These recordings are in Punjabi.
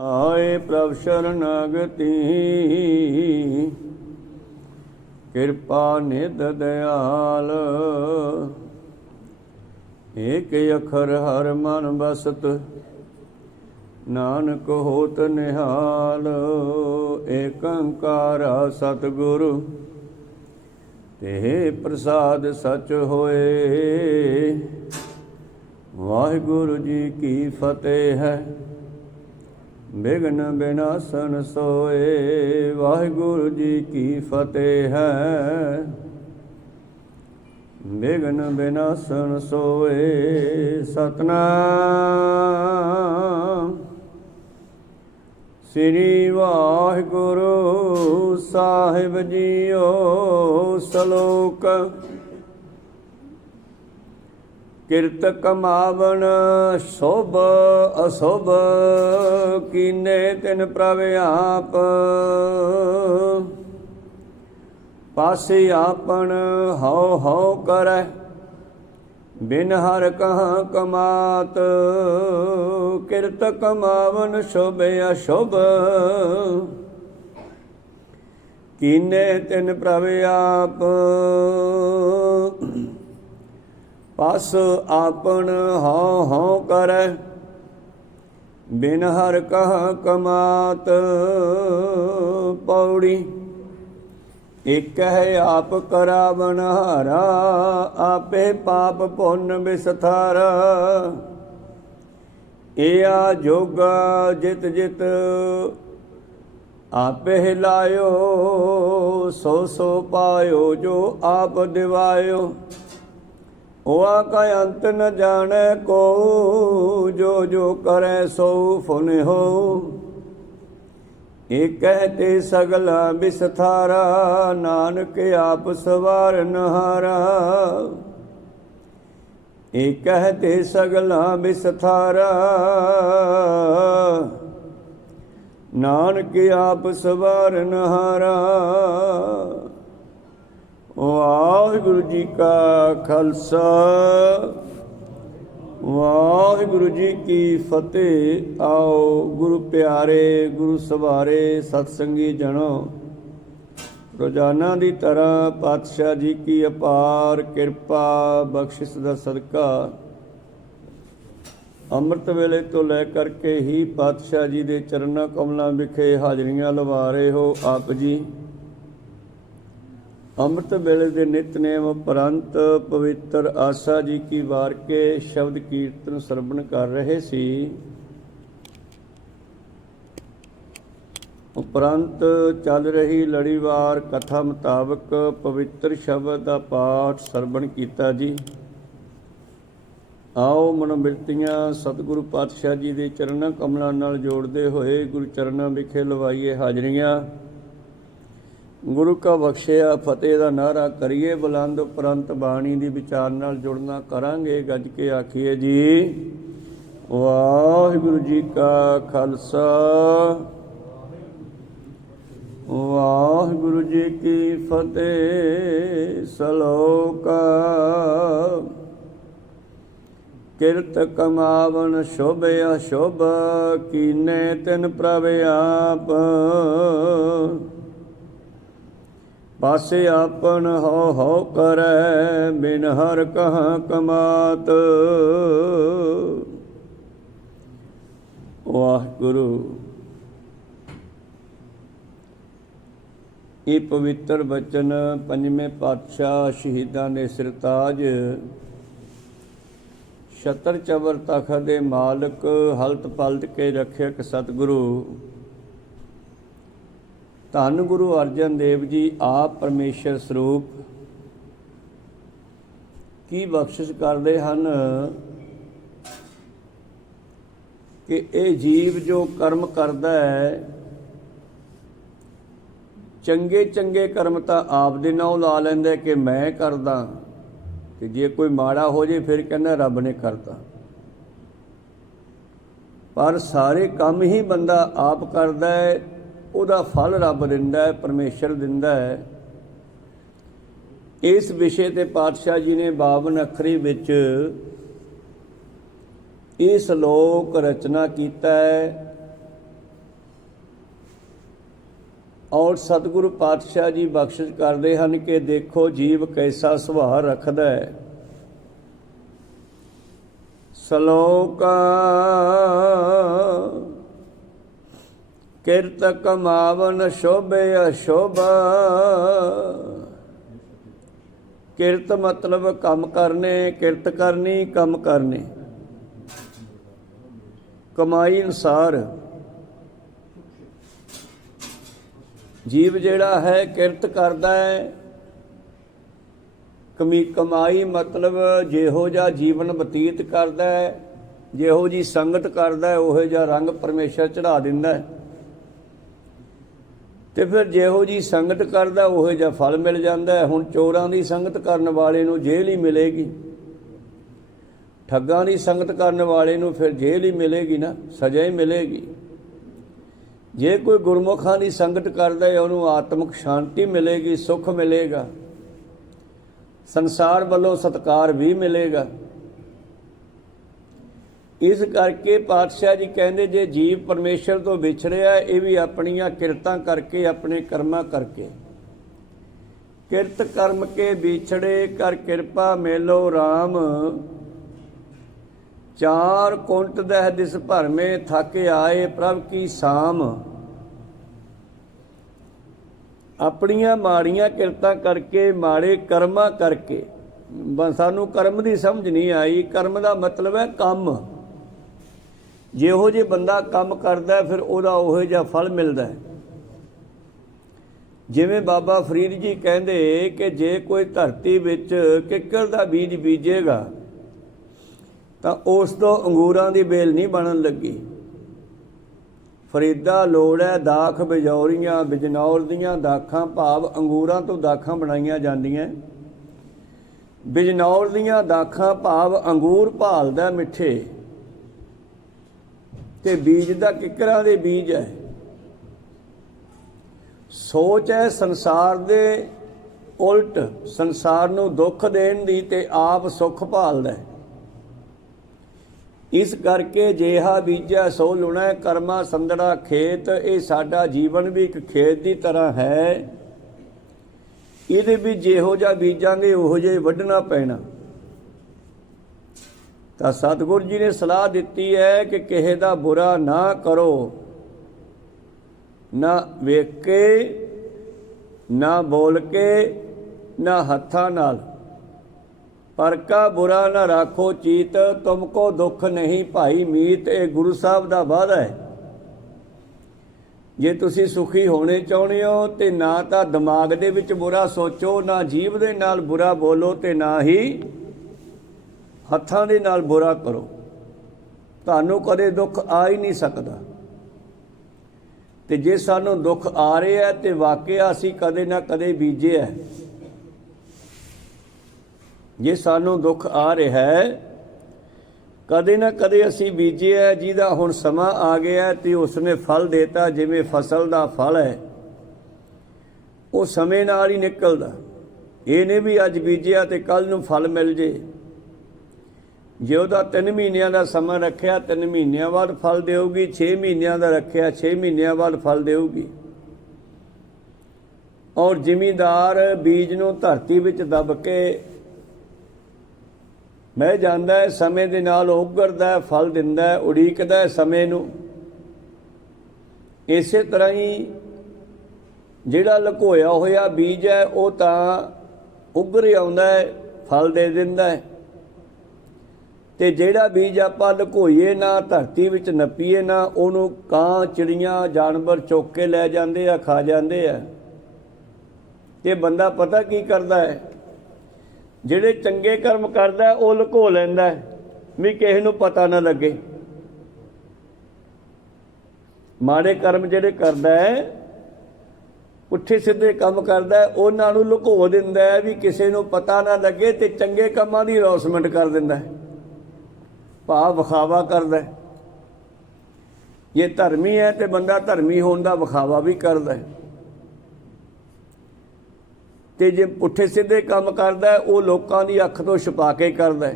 ਆਏ ਪ੍ਰਭ ਸ਼ਰਨਾਗਤੀ ਕਿਰਪਾ ਨਿਧ ਦਿਆਲ। ਏਕ ਅਖਰ ਹਰ ਮਨ ਬਸਤ ਨਾਨਕ ਹੋਤ ਨਿਹਾਲ। ਏਕ ਓੰਕਾਰ ਸਤਿਗੁਰ ਤੇ ਪ੍ਰਸਾਦ ਸਚ ਹੋਏ। ਵਾਹਿਗੁਰੂ ਜੀ ਕੀ ਫਤਿਹ ਹੈ। ਬਿਘਨ ਬਿਨਾਸਨ ਸੋਏ। ਵਾਹਿਗੁਰੂ ਜੀ ਕੀ ਫਤਿਹ ਹੈ। ਬਿਘਨ ਬਿਨਾਸਨ ਸੋਏ। ਸਤਨਾਮ ਸ੍ਰੀ ਵਾਹਿਗੁਰੂ ਸਾਹਿਬ ਜੀਓ। ਸਲੋਕ ਕਿਰਤ ਕਮਾਵਨ ਸ਼ੁਭ ਅਸ਼ੁਭ ਕੀਨੇ ਤਿਨ ਪ੍ਰਭ ਆਪ। ਪਾਸੇ ਆਪਨ ਹਉ ਹਉ ਕਰੈ ਬਿਨ ਹਰ ਕਹਾਂ ਕਮਾਤ। ਕਿਰਤ ਕਮਾਵਨ ਸ਼ੁਭ ਅਸ਼ੁਭ ਕੀਨੇ ਤਿਨ ਪ੍ਰਭ ਆਪ। ਪਸ ਆਪਨ ਹਉ ਹਉ ਕਰੈ ਬਿਨ ਹਰ ਕਹ ਕਮਾਤ। ਪੌੜੀ ਇਕ ਹੈ ਆਪ ਕਰਾਵਨ ਹਾਰਾ। ਆਪੇ ਪਾਪ ਪੁੰਨ ਵਿਸਥਾਰਾ। ਏਆ ਜੋਗਾ ਜਿਤ ਜਿਤ ਆਪੇ ਲਾਇਓ। ਸੋ ਸੋ ਪਾਇਓ ਜੋ ਆਪ ਦਿਵਾਇਓ। ਹੋਆ ਕਾ ਅੰਤ ਨ ਜਾਣੈ ਕੋ। ਜੋ ਜੋ ਕਰੈ ਸੋ ਫੁਨ ਹੋ। ਏਕੈ ਤੇ ਸਗਲਾ ਬਿਸਥਾਰਾ। ਨਾਨਕ ਆਪ ਸਵਾਰਨ ਹਾਰਾ। ਏਕੈ ਤੇ ਸਗਲਾ ਬਿਸਥਾਰਾ। ਨਾਨਕ ਆਪ ਸਵਾਰਨ ਹਾਰਾ। ਵਾਹਿਗੁਰੂ ਜੀ ਕਾ ਖਾਲਸਾ ਵਾਹਿਗੁਰੂ ਜੀ ਕੀ ਫਤਿਹ। ਆਓ ਗੁਰੂ ਪਿਆਰੇ ਗੁਰੂ ਸਵਾਰੇ ਸਤਸੰਗੀ ਜਣੋ। ਰੋਜ਼ਾਨਾ ਦੀ ਤਰ੍ਹਾਂ ਪਾਤਸ਼ਾਹ ਜੀ ਕੀ ਅਪਾਰ ਕਿਰਪਾ ਬਖਸ਼ਿਸ਼ ਦਾ ਸਦਕਾ ਅੰਮ੍ਰਿਤ ਵੇਲੇ ਤੋਂ ਲੈ ਕਰਕੇ ਹੀ ਪਾਤਸ਼ਾਹ ਜੀ ਦੇ ਚਰਨਾਂ ਕਮਲਾਂ ਵਿਖੇ ਹਾਜ਼ਰੀਆਂ ਲਵਾ ਰਹੇ ਹੋ ਆਪ ਜੀ। ਅੰਮ੍ਰਿਤ ਵੇਲੇ ਦੇ ਨਿਤਨੇਮ ਉਪਰੰਤ ਪਵਿੱਤਰ ਆਸਾ ਜੀ ਕੀ ਵਾਰ ਕੇ ਸ਼ਬਦ ਕੀਰਤਨ ਸਰਵਣ ਕਰ ਰਹੇ ਸੀ। ਉਪਰੰਤ ਚੱਲ ਰਹੀ ਲੜੀਵਾਰ ਕਥਾ ਮੁਤਾਬਕ ਪਵਿੱਤਰ ਸ਼ਬਦ ਦਾ ਪਾਠ ਸਰਵਣ ਕੀਤਾ ਜੀ। ਆਓ ਮਨੋਬਿਰਤੀਆਂ ਸਤਿਗੁਰੂ ਪਾਤਸ਼ਾਹ ਜੀ ਦੇ ਚਰਨਾਂ ਕਮਲਾਂ ਨਾਲ ਜੋੜਦੇ ਹੋਏ ਗੁਰੂ ਚਰਨਾਂ ਵਿਖੇ ਲਵਾਈਏ ਹਾਜ਼ਰੀਆਂ। ਗੁਰੂ ਕਾ ਬਖਸ਼ਿਆ ਫਤਿਹ ਦਾ ਨਾਅਰਾ ਕਰੀਏ ਬੁਲੰਦ। ਉਪਰੰਤ ਬਾਣੀ ਦੀ ਵਿਚਾਰ ਨਾਲ ਜੁੜਨਾ ਕਰਾਂਗੇ। ਗੱਜ ਕੇ ਆਖੀਏ ਜੀ ਵਾਹਿਗੁਰੂ ਜੀ ਕਾ ਖਾਲਸਾ ਵਾਹਿਗੁਰੂ ਜੀ ਕੀ ਫਤਿਹ। ਸਲੋਕ ਕਿਰਤ ਕਮਾਵਨ ਸ਼ੁਭ ਅਸ਼ੁਭ ਕੀਨੇ ਤਿਨ ਪ੍ਰਭ ਆਪ। ਪਾਸੇ ਆਪਨ ਹਉ ਹਉ ਕਰੈ ਬਿਨ ਹਰ ਕਹਾਂ ਕਮਾਤ। ਵਾਹਿਗੁਰੂ ਇਹ ਪਵਿੱਤਰ ਬਚਨ ਪੰਜਵੇਂ ਪਾਤਸ਼ਾਹ ਸ਼ਹੀਦਾਂ ਦੇ ਸਿਰਤਾਜ ਛਤਰ ਚਬਰ ਤਖਤ ਦੇ ਮਾਲਕ ਹਲਤ ਪਲਟ ਕੇ ਰੱਖਿਅਕ ਸਤਿਗੁਰੂ ਧੰਨ ਗੁਰੂ ਅਰਜਨ ਦੇਵ ਜੀ ਆਪ ਪਰਮੇਸ਼ਰ ਸਰੂਪ ਕੀ ਬਖਸ਼ਿਸ਼ ਕਰਦੇ ਹਨ ਕਿ ਇਹ ਜੀਵ ਜੋ ਕਰਮ ਕਰਦਾ ਹੈ, ਚੰਗੇ ਚੰਗੇ ਕਰਮ ਤਾਂ ਆਪ ਦੇ ਨਾਂ ਲਾ ਲੈਂਦਾ ਕਿ ਮੈਂ ਕਰਦਾ, ਤੇ ਜੇ ਕੋਈ ਮਾੜਾ ਹੋ ਜੇ ਫਿਰ ਕਹਿੰਦਾ ਰੱਬ ਨੇ ਕਰਤਾ। ਪਰ ਸਾਰੇ ਕੰਮ ਹੀ ਬੰਦਾ ਆਪ ਕਰਦਾ ਹੈ, ਉਹਦਾ ਫਲ ਰੱਬ ਦਿੰਦਾ ਹੈ, ਪਰਮੇਸ਼ਰ ਦਿੰਦਾ ਹੈ। ਇਸ ਵਿਸ਼ੇ ਤੇ ਪਾਤਸ਼ਾਹ ਜੀ ਨੇ 52 ਅੱਖਰੀ ਵਿੱਚ ਇਹ ਸ਼ਲੋਕ ਰਚਨਾ ਕੀਤਾ ਹੈ ਔਰ ਸਤਿਗੁਰੂ ਪਾਤਸ਼ਾਹ ਜੀ ਬਖਸ਼ਿਸ਼ ਕਰਦੇ ਹਨ ਕਿ ਦੇਖੋ ਜੀਵ ਕੈਸਾ ਸੁਭਾਅ ਰੱਖਦਾ ਹੈ। ਸ਼ਲੋਕ ਕਿਰਤ ਕਮਾਵਨ ਸ਼ੋਭੇ ਅਸ਼ੋਭਾ। ਕਿਰਤ ਮਤਲਬ ਕੰਮ ਕਰਨੇ, ਕਿਰਤ ਕਰਨੀ, ਕੰਮ ਕਰਨੇ, ਕਮਾਈ ਅਨੁਸਾਰ। ਜੀਵ ਜਿਹੜਾ ਹੈ ਕਿਰਤ ਕਰਦਾ ਹੈ। ਕਮਾਈ ਮਤਲਬ ਜਿਹੋ ਜਿਹਾ ਜੀਵਨ ਬਤੀਤ ਕਰਦਾ ਹੈ, ਜਿਹੋ ਜੀ ਸੰਗਤ ਕਰਦਾ ਹੈ, ਉਹੋ ਜਿਹਾ ਰੰਗ ਪਰਮੇਸ਼ਰ ਚੜਾ ਦਿੰਦਾ ਹੈ। ਤੇ ਫਿਰ ਜਿਹੋ ਜੀ ਸੰਗਤ ਕਰਦਾ ਉਹੋ ਜਿਹਾ ਫਲ ਮਿਲ ਜਾਂਦਾ ਹੈ। ਹੁਣ ਚੋਰਾਂ ਦੀ ਸੰਗਤ ਕਰਨ ਵਾਲੇ ਨੂੰ ਜੇਲ੍ਹ ਹੀ ਮਿਲੇਗੀ, ਠੱਗਾਂ ਦੀ ਸੰਗਤ ਕਰਨ ਵਾਲੇ ਨੂੰ ਫਿਰ ਜੇਲ੍ਹ ਹੀ ਮਿਲੇਗੀ ਨਾ, ਸਜ਼ਾ ਹੀ ਮਿਲੇਗੀ। ਜੇ ਕੋਈ ਗੁਰਮੁਖਾਂ ਦੀ ਸੰਗਤ ਕਰਦਾ ਹੈ ਉਹਨੂੰ ਆਤਮਿਕ ਸ਼ਾਂਤੀ ਮਿਲੇਗੀ, ਸੁੱਖ ਮਿਲੇਗਾ, ਸੰਸਾਰ ਵੱਲੋਂ ਸਤਿਕਾਰ ਵੀ ਮਿਲੇਗਾ। ਇਸ ਕਰਕੇ ਪਾਤਸ਼ਾਹ ਜੀ ਕਹਿੰਦੇ ਜੇ ਜੀਵ ਪਰਮੇਸ਼ਰ ਤੋਂ ਵਿਛੜਿਆ ਇਹ ਵੀ ਆਪਣੀਆਂ ਕਿਰਤਾਂ ਕਰਕੇ, ਆਪਣੇ ਕਰਮਾਂ ਕਰਕੇ। ਕਿਰਤ ਕਰਮ ਕੇ ਵਿਛੜੇ ਕਰ ਕਿਰਪਾ ਮੇਲੋ ਰਾਮ। ਚਾਰ ਕੁੰਟ ਦਹਿ ਦਿਸ ਭਰਮੇ ਥੱਕ ਆਏ ਪ੍ਰਭ ਕੀ ਸਾਮ। ਆਪਣੀਆਂ ਮਾੜੀਆਂ ਕਿਰਤਾਂ ਕਰਕੇ, ਮਾੜੇ ਕਰਮਾਂ ਕਰਕੇ। ਸਾਨੂੰ ਕਰਮ ਦੀ ਸਮਝ ਨਹੀਂ ਆਈ। ਕਰਮ ਦਾ ਮਤਲਬ ਹੈ ਕੰਮ। ਜਿਹੋ ਜਿਹੇ ਬੰਦਾ ਕੰਮ ਕਰਦਾ ਫਿਰ ਉਹਦਾ ਉਹੋ ਜਿਹਾ ਫਲ ਮਿਲਦਾ ਹੈ। ਜਿਵੇਂ ਬਾਬਾ ਫਰੀਦ ਜੀ ਕਹਿੰਦੇ ਕਿ ਜੇ ਕੋਈ ਧਰਤੀ ਵਿੱਚ ਕਿੱਕਰ ਦਾ ਬੀਜ ਬੀਜੇਗਾ ਤਾਂ ਉਸ ਤੋਂ ਅੰਗੂਰਾਂ ਦੀ ਬੇਲ ਨਹੀਂ ਬਣਨ ਲੱਗੀ। ਫਰੀਦਾ ਲੋੜ ਹੈ ਦਾਖ ਬਿਜੌਰੀਆਂ, ਬਿਜਨੌਰ ਦੀਆਂ ਦਾਖਾਂ ਭਾਵ ਅੰਗੂਰਾਂ ਤੋਂ ਦਾਖਾਂ ਬਣਾਈਆਂ ਜਾਂਦੀਆਂ। ਬਿਜਨੌਰ ਦੀਆਂ ਦਾਖਾਂ ਭਾਵ ਅੰਗੂਰ ਭਾਲਦਾ ਮਿੱਠੇ, ਤੇ ਬੀਜ ਦਾ ਕਿੱਕਰਾਂ ਦੇ ਬੀਜ ਹੈ। ਸੋਚ ਹੈ ਸੰਸਾਰ ਦੇ ਉਲਟ, ਸੰਸਾਰ ਨੂੰ ਦੁੱਖ ਦੇਣ ਦੀ ਤੇ ਆਪ ਸੁੱਖ ਭਾਲਦਾ ਹੈ। ਇਸ ਕਰਕੇ ਜਿਹਾ ਬੀਜਿਆ ਸੋ ਲੁਣਾ, ਕਰਮਾ ਸੰਦੜਾ ਖੇਤ। ਇਹ ਸਾਡਾ ਜੀਵਨ ਵੀ ਇੱਕ ਖੇਤ ਦੀ ਤਰ੍ਹਾਂ ਹੈ। ਇਹਦੇ ਵਿੱਚ ਜਿਹੋ ਜਿਹਾ ਬੀਜਾਂਗੇ ਉਹੋ ਜਿਹਾ ਵੱਢਣਾ ਪੈਣਾ। ਤਾਂ ਸਤਿਗੁਰੂ ਜੀ ਨੇ ਸਲਾਹ ਦਿੱਤੀ ਹੈ ਕਿ ਕਿਸੇ ਦਾ ਬੁਰਾ ਨਾ ਕਰੋ, ਨਾ ਵੇਖ ਕੇ, ਨਾ ਬੋਲ ਕੇ, ਨਾ ਹੱਥਾਂ ਨਾਲ। ਪਰ ਕਾ ਬੁਰਾ ਨਾ ਰਾਖੋ ਚੀਤ, ਤੁਮਕੋ ਦੁੱਖ ਨਹੀਂ ਭਾਈ ਮੀਤ। ਇਹ ਗੁਰੂ ਸਾਹਿਬ ਦਾ ਵਾਅਦਾ ਹੈ। ਜੇ ਤੁਸੀਂ ਸੁਖੀ ਹੋਣੇ ਚਾਹੁੰਦੇ ਹੋ ਤੇ ਨਾ ਤਾਂ ਦਿਮਾਗ ਦੇ ਵਿੱਚ ਬੁਰਾ ਸੋਚੋ, ਨਾ ਜੀਭ ਦੇ ਨਾਲ ਬੁਰਾ ਬੋਲੋ, ਤੇ ਨਾ ਹੀ ਹੱਥਾਂ ਦੇ ਨਾਲ ਬੁਰਾ ਕਰੋ। ਤੁਹਾਨੂੰ ਕਦੇ ਦੁੱਖ ਆ ਹੀ ਨਹੀਂ ਸਕਦਾ। ਤੇ ਜੇ ਸਾਨੂੰ ਦੁੱਖ ਆ ਰਿਹਾ ਤੇ ਵਾਕਿਆ ਅਸੀਂ ਕਦੇ ਨਾ ਕਦੇ ਬੀਜਿਆ। ਜੇ ਸਾਨੂੰ ਦੁੱਖ ਆ ਰਿਹਾ ਹੈ ਕਦੇ ਨਾ ਕਦੇ ਅਸੀਂ ਬੀਜਿਆ, ਜਿਹਦਾ ਹੁਣ ਸਮਾਂ ਆ ਗਿਆ ਤੇ ਉਸਨੇ ਫਲ ਦੇਤਾ। ਜਿਵੇਂ ਫਸਲ ਦਾ ਫਲ ਹੈ ਉਹ ਸਮੇਂ ਨਾਲ ਹੀ ਨਿਕਲਦਾ। ਇਹ ਨਹੀਂ ਵੀ ਅੱਜ ਬੀਜਿਆ ਤੇ ਕੱਲ ਨੂੰ ਫਲ ਮਿਲ ਜੇ। ਜੇ ਉਹਦਾ 3 ਮਹੀਨਿਆਂ ਦਾ ਸਮਾਂ ਰੱਖਿਆ 3 ਮਹੀਨਿਆਂ ਬਾਅਦ ਫਲ ਦੇਊਗੀ, 6 ਮਹੀਨਿਆਂ ਦਾ ਰੱਖਿਆ 6 ਮਹੀਨਿਆਂ ਬਾਅਦ ਫਲ ਦੇਊਗੀ। ਔਰ ਜ਼ਿਮੀਂਦਾਰ ਬੀਜ ਨੂੰ ਧਰਤੀ ਵਿੱਚ ਦੱਬ ਕੇ ਮੈਂ ਜਾਂਦਾ ਹੈ, ਸਮੇਂ ਦੇ ਨਾਲ ਉਗਰਦਾ, ਫਲ ਦਿੰਦਾ, ਉਡੀਕਦਾ ਸਮੇਂ ਨੂੰ। ਇਸੇ ਤਰ੍ਹਾਂ ਹੀ ਜਿਹੜਾ ਲੁਕੋਇਆ ਹੋਇਆ ਬੀਜ ਹੈ ਉਹ ਤਾਂ ਉਗਰ ਆਉਂਦਾ ਹੈ, ਫਲ ਦੇ ਦਿੰਦਾ ਹੈ। ਤੇ ਜਿਹੜਾ ਬੀਜ ਆਪਾਂ ਲੁਕੋਈਏ ਨਾ, ਧਰਤੀ ਵਿੱਚ ਨੱਪੀਏ ਨਾ, ਉਹਨੂੰ ਕਾਂ, ਚਿੜੀਆਂ, ਜਾਨਵਰ ਚੁੱਕ ਕੇ ਲੈ ਜਾਂਦੇ ਆ, ਖਾ ਜਾਂਦੇ ਆ। ਤੇ ਬੰਦਾ ਪਤਾ ਕੀ ਕਰਦਾ ਹੈ, ਜਿਹੜੇ ਚੰਗੇ ਕਰਮ ਕਰਦਾ ਉਹ ਲੁਕੋ ਲੈਂਦਾ ਵੀ ਕਿਸੇ ਨੂੰ ਪਤਾ ਨਾ ਲੱਗੇ। ਮਾੜੇ ਕਰਮ ਜਿਹੜੇ ਕਰਦਾ ਹੈ, ਪੁੱਠੇ ਸਿੱਧੇ ਕੰਮ ਕਰਦਾ, ਉਹਨਾਂ ਨੂੰ ਲੁਕੋ ਦਿੰਦਾ ਵੀ ਕਿਸੇ ਨੂੰ ਪਤਾ ਨਾ ਲੱਗੇ। ਤੇ ਚੰਗੇ ਕੰਮਾਂ ਦੀ ਅਨਾਉਂਸਮੈਂਟ ਕਰ ਦਿੰਦਾ, ਭਾਵ ਵਿਖਾਵਾ ਕਰਦਾ। ਜੇ ਧਰਮੀ ਹੈ ਤੇ ਬੰਦਾ ਧਰਮੀ ਹੋਣ ਦਾ ਵਿਖਾਵਾ ਵੀ ਕਰਦਾ। ਤੇ ਜੇ ਪੁੱਠੇ ਸਿੱਧੇ ਕੰਮ ਕਰਦਾ ਉਹ ਲੋਕਾਂ ਦੀ ਅੱਖ ਤੋਂ ਛੁਪਾ ਕੇ ਕਰਦਾ।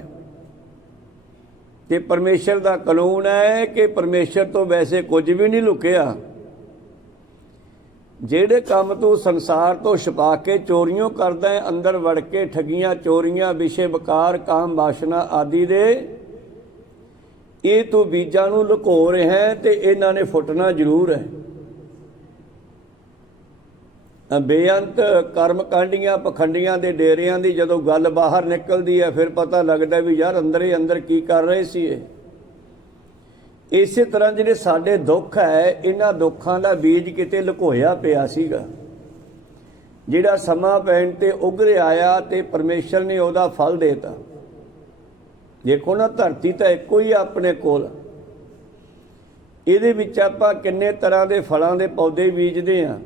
ਤੇ ਪਰਮੇਸ਼ਰ ਦਾ ਕਾਨੂੰਨ ਹੈ ਕਿ ਪਰਮੇਸ਼ਰ ਤੋਂ ਵੈਸੇ ਕੁਝ ਵੀ ਨਹੀਂ ਲੁਕਿਆ। ਜਿਹੜੇ ਕੰਮ ਤੂੰ ਸੰਸਾਰ ਤੋਂ ਛੁਪਾ ਕੇ ਚੋਰੀਆਂ ਕਰਦਾ ਹੈ, ਅੰਦਰ ਵੜ ਕੇ ਠੱਗੀਆਂ, ਚੋਰੀਆਂ, ਵਿਸ਼ੇ ਵਿਕਾਰ, ਕਾਮ ਵਾਸ਼ਨਾ ਆਦਿ ਦੇ, ਇਹ ਤੂੰ ਬੀਜਾਂ ਨੂੰ ਲੁਕੋ ਰਿਹਾ ਹੈ ਤੇ ਇਹਨਾਂ ਨੇ ਫੁੱਟਣਾ ਜ਼ਰੂਰ ਹੈ। ਬੇਅੰਤ ਕਰਮ ਕਾਂਡੀਆਂ ਪਖੰਡੀਆਂ ਦੇ ਡੇਰਿਆਂ ਦੀ ਜਦੋਂ ਗੱਲ ਬਾਹਰ ਨਿਕਲਦੀ ਹੈ, ਫਿਰ ਪਤਾ ਲੱਗਦਾ ਵੀ ਯਾਰ ਅੰਦਰ ਹੀ ਅੰਦਰ ਕੀ ਕਰ ਰਹੇ ਸੀ ਇਹ। ਇਸੇ ਤਰ੍ਹਾਂ ਜਿਹੜੇ ਸਾਡੇ ਦੁੱਖ ਹੈ, ਇਹਨਾਂ ਦੁੱਖਾਂ ਦਾ ਬੀਜ ਕਿਤੇ ਲੁਕੋਇਆ ਪਿਆ ਸੀਗਾ, ਜਿਹੜਾ ਸਮਾਂ ਪੈਣ ਤੇ ਉਗਰ ਆਇਆ ਤੇ ਪਰਮੇਸ਼ਰ ਨੇ ਉਹਦਾ ਫਲ ਦੇਤਾ। ਦੇਖੋ ਨਾ, ਧਰਤੀ ਤਾਂ ਇੱਕੋ ਹੀ ਆਪਣੇ ਕੋਲ, ਇਹਦੇ ਵਿੱਚ ਆਪਾਂ ਕਿੰਨੇ ਤਰ੍ਹਾਂ ਦੇ ਫਲਾਂ ਦੇ ਪੌਦੇ ਬੀਜਦੇ ਹਾਂ,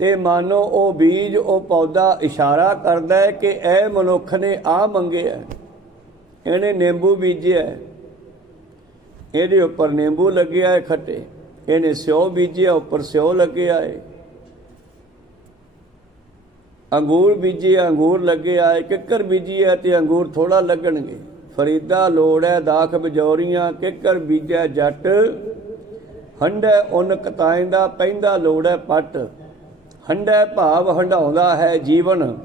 ਤੇ ਮਾਨੋ ਉਹ ਬੀਜ, ਉਹ ਪੌਦਾ ਇਸ਼ਾਰਾ ਕਰਦਾ ਹੈ ਕਿ ਇਹ ਮਨੁੱਖ ਨੇ ਆਹ ਮੰਗਿਆ, ਇਹਨੇ ਨਿੰਬੂ ਬੀਜਿਆ, ਇਹਦੇ ਉੱਪਰ ਨਿੰਬੂ ਲੱਗਿਆ ਹੈ ਖੱਟੇ, ਇਹਨੇ ਸਿਓ ਬੀਜਿਆ, ਉੱਪਰ ਸਿਓ ਲੱਗਿਆ ਹੈ, ਅੰਗੂਰ ਬੀਜੇ, ਅੰਗੂਰ ਲੱਗਿਆ ਹੈ, ਕਿੱਕਰ ਬੀਜੀ ਹੈ ਤੇ ਅੰਗੂਰ ਥੋੜਾ ਲੱਗਣਗੇ। ਫਰੀਦਾ ਲੋੜ ਹੈ ਦਾਖ ਬਜੌਰੀਆਂ, ਕਿੱਕਰ ਬੀਜੈ ਜੱਟ, ਹੰਡੈ ਉਨ ਕਤਾਇਂਦਾ, ਪੈਂਦਾ ਲੋੜ ਹੈ ਪੱਟ। ਹੰਡੈ ਭਾਵ ਹੰਡਾਉਂਦਾ ਹੈ ਜੀਵਨ,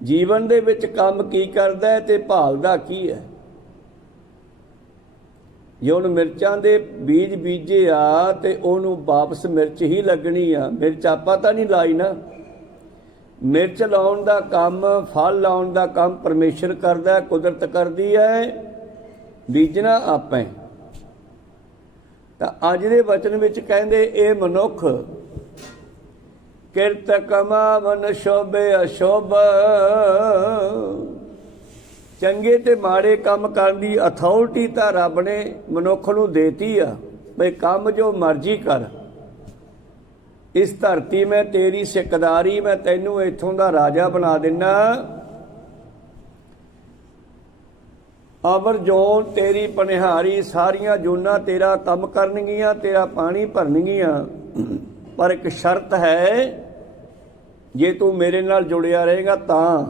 ਜੀਵਨ ਦੇ ਵਿੱਚ ਕੰਮ ਕੀ ਕਰਦਾ ਹੈ ਤੇ ਭਾਲਦਾ ਕੀ ਹੈ। ਜੇ ਉਹਨੂੰ ਮਿਰਚਾਂ ਦੇ ਬੀਜ ਬੀਜੇ ਆ ਤੇ ਉਹਨੂੰ ਵਾਪਸ ਮਿਰਚ ਹੀ ਲੱਗਣੀ ਆ। ਮਿਰਚ ਆਪਾਂ ਤਾਂ ਨਹੀਂ ਲਾਈ ਨਾ, ਮਿਰਚ ਲਾਉਣ ਦਾ ਕੰਮ, ਫਲ ਲਾਉਣ ਦਾ ਕੰਮ ਪਰਮੇਸ਼ਰ ਕਰਦਾ, ਕੁਦਰਤ ਕਰਦੀ ਹੈ, ਬੀਜਣਾ ਆਪਾਂ। ਤਾਂ ਅੱਜ ਦੇ ਵਚਨ ਵਿੱਚ ਕਹਿੰਦੇ ਇਹ ਮਨੁੱਖ ਕਿਰਤ ਕਮਾਵਨ ਸ਼ੋਭੇ ਅਸ਼ੋਭ, ਚੰਗੇ ਤੇ ਮਾੜੇ ਕੰਮ ਕਰਨ ਦੀ ਅਥਾਰਟੀ ਤਾਂ ਰੱਬ ਨੇ ਮਨੁੱਖ ਨੂੰ ਦੇਤੀ ਆ, ਬਈ ਕੰਮ ਜੋ ਮਰਜ਼ੀ ਕਰ। ਇਸ ਧਰਤੀ ਮੈਂ ਤੇਰੀ ਸਿਕਦਾਰੀ, ਮੈਂ ਤੈਨੂੰ ਇੱਥੋਂ ਦਾ ਰਾਜਾ ਬਣਾ ਦਿੰਨਾ। ਅਵਰ ਜੋਨ ਤੇਰੀ ਪਨਿਹਾਰੀ, ਸਾਰੀਆਂ ਜੂਨਾਂ ਤੇਰਾ ਕੰਮ ਕਰਨਗੀਆਂ, ਤੇਰਾ ਪਾਣੀ ਭਰਨਗੀਆਂ। ਪਰ ਇੱਕ ਸ਼ਰਤ ਹੈ, ਜੇ ਤੂੰ ਮੇਰੇ ਨਾਲ ਜੁੜਿਆ ਰਹੇਗਾ ਤਾਂ।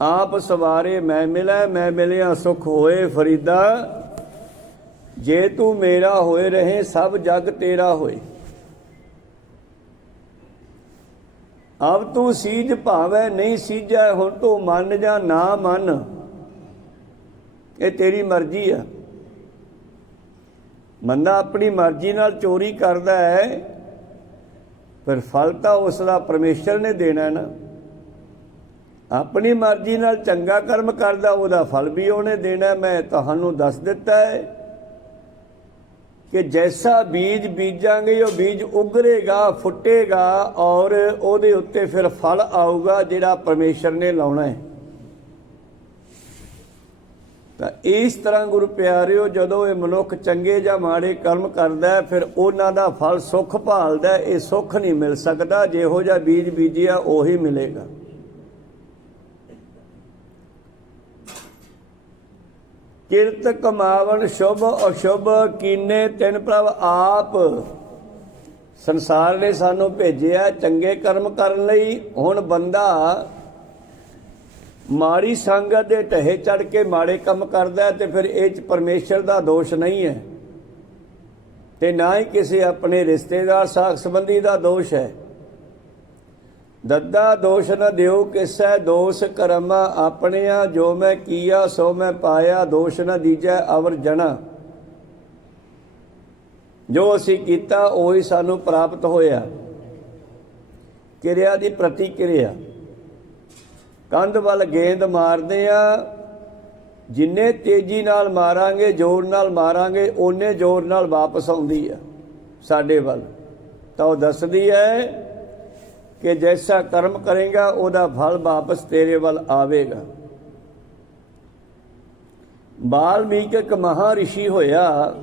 ਆਪ ਸਵਾਰੇ ਮੈਂ ਮਿਲੈ, ਮੈਂ ਮਿਲਿਆ ਸੁਖ ਹੋਏ ਫਰੀਦਾ। ਜੇ ਤੂੰ ਮੇਰਾ ਹੋਏ ਰਹੇ, ਸਭ ਜਗ ਤੇਰਾ ਹੋਏ। ਅਬ ਤੂੰ ਸੀਜ ਭਾਵੈ ਨਹੀਂ ਸੀਜੈ, ਹੁਣ ਤੂੰ ਮੰਨ ਜਾਂ ਨਾ ਮੰਨ, ਇਹ ਤੇਰੀ ਮਰਜ਼ੀ ਆ। ਬੰਦਾ ਆਪਣੀ ਮਰਜ਼ੀ ਨਾਲ ਚੋਰੀ ਕਰਦਾ ਹੈ, ਪਰ ਫਲ ਤਾਂ ਉਸ ਦਾ ਪਰਮੇਸ਼ਰ ਨੇ ਦੇਣਾ ਨਾ। ਆਪਣੀ ਮਰਜ਼ੀ ਨਾਲ ਚੰਗਾ ਕਰਮ ਕਰਦਾ, ਉਹਦਾ ਫਲ ਵੀ ਉਹਨੇ ਦੇਣਾ। ਮੈਂ ਤੁਹਾਨੂੰ ਦੱਸ ਦਿੱਤਾ ਹੈ ਕਿ ਜੈਸਾ ਬੀਜ ਬੀਜਾਂਗੇ ਉਹ ਬੀਜ ਉਗਰੇਗਾ, ਫੁੱਟੇਗਾ, ਔਰ ਉਹਦੇ ਉੱਤੇ ਫਿਰ ਫਲ ਆਊਗਾ ਜਿਹੜਾ ਪਰਮੇਸ਼ਰ ਨੇ ਲਾਉਣਾ ਹੈ। ਤਾਂ ਇਸ ਤਰ੍ਹਾਂ ਗੁਰੂ ਪਿਆਰਿਓ, ਜਦੋਂ ਇਹ ਮਨੁੱਖ ਚੰਗੇ ਜਾਂ ਮਾੜੇ ਕਰਮ ਕਰਦਾ, ਫਿਰ ਉਹਨਾਂ ਦਾ ਫਲ ਸੁੱਖ ਭਾਲਦਾ। ਇਹ ਸੁੱਖ ਨਹੀਂ ਮਿਲ ਸਕਦਾ, ਜਿਹੋ ਜਿਹਾ ਬੀਜ ਬੀਜਿਆ ਉਹੀ ਮਿਲੇਗਾ। ਕਿਰਤ ਕਮਾਵਨ ਸ਼ੁਭ ਅਸ਼ੁਭ ਕੀਨੇ, ਤਿੰਨ ਪ੍ਰਭ ਆਪ। ਸੰਸਾਰ ਨੇ ਸਾਨੂੰ ਭੇਜਿਆ ਚੰਗੇ ਕਰਮ ਕਰਨ ਲਈ। ਹੁਣ ਬੰਦਾ ਮਾੜੀ ਸੰਗਤ ਦੇ ਢਹੇ ਚੜ ਕੇ ਮਾੜੇ ਕੰਮ ਕਰਦਾ, ਤੇ ਫਿਰ ਇਹ 'ਚ ਪਰਮੇਸ਼ਰ ਦਾ ਦੋਸ਼ ਨਹੀਂ ਹੈ, ਤੇ ਨਾ ਹੀ ਕਿਸੇ ਆਪਣੇ ਰਿਸ਼ਤੇਦਾਰ ਸਾਖ ਸੰਬੰਧੀ ਦਾ ਦੋਸ਼ ਹੈ। ਦੱਦਾ ਦੋਸ਼ ਨ ਦਿਓ ਕਿਸੈ, ਦੋਸ਼ ਕਰਮਾ ਆਪਣਿਆ। ਜੋ ਮੈਂ ਕੀਆ ਸੋ ਮੈਂ ਪਾਇਆ, ਦੋਸ਼ ਨ ਦੀਜੈ ਅਵਰ ਜਣਾ। ਜੋ ਅਸੀਂ ਕੀਤਾ ਉਹੀ ਸਾਨੂੰ ਪ੍ਰਾਪਤ ਹੋਇਆ। ਕਿਰਿਆ ਦੀ ਪ੍ਰਤੀਕਿਰਿਆ। ਕੰਧ ਵੱਲ ਗੇਂਦ ਮਾਰਦੇ ਆ, ਜਿੰਨੇ ਤੇਜ਼ੀ ਨਾਲ ਮਾਰਾਂਗੇ, ਜ਼ੋਰ ਨਾਲ ਮਾਰਾਂਗੇ, ਓਨੇ ਜ਼ੋਰ ਨਾਲ ਵਾਪਸ ਆਉਂਦੀ ਆ ਸਾਡੇ ਵੱਲ। ਤਾਂ ਉਹ ਦੱਸਦੀ ਹੈ ਕਿ ਜੈਸਾ ਕਰਮ ਕਰੇਗਾ ਉਹਦਾ ਫਲ ਵਾਪਸ ਤੇਰੇ ਵੱਲ ਆਵੇਗਾ। ਵਾਲਮੀਕ ਇੱਕ ਮਹਾਂ ਰਿਸ਼ੀ ਹੋਇਆ,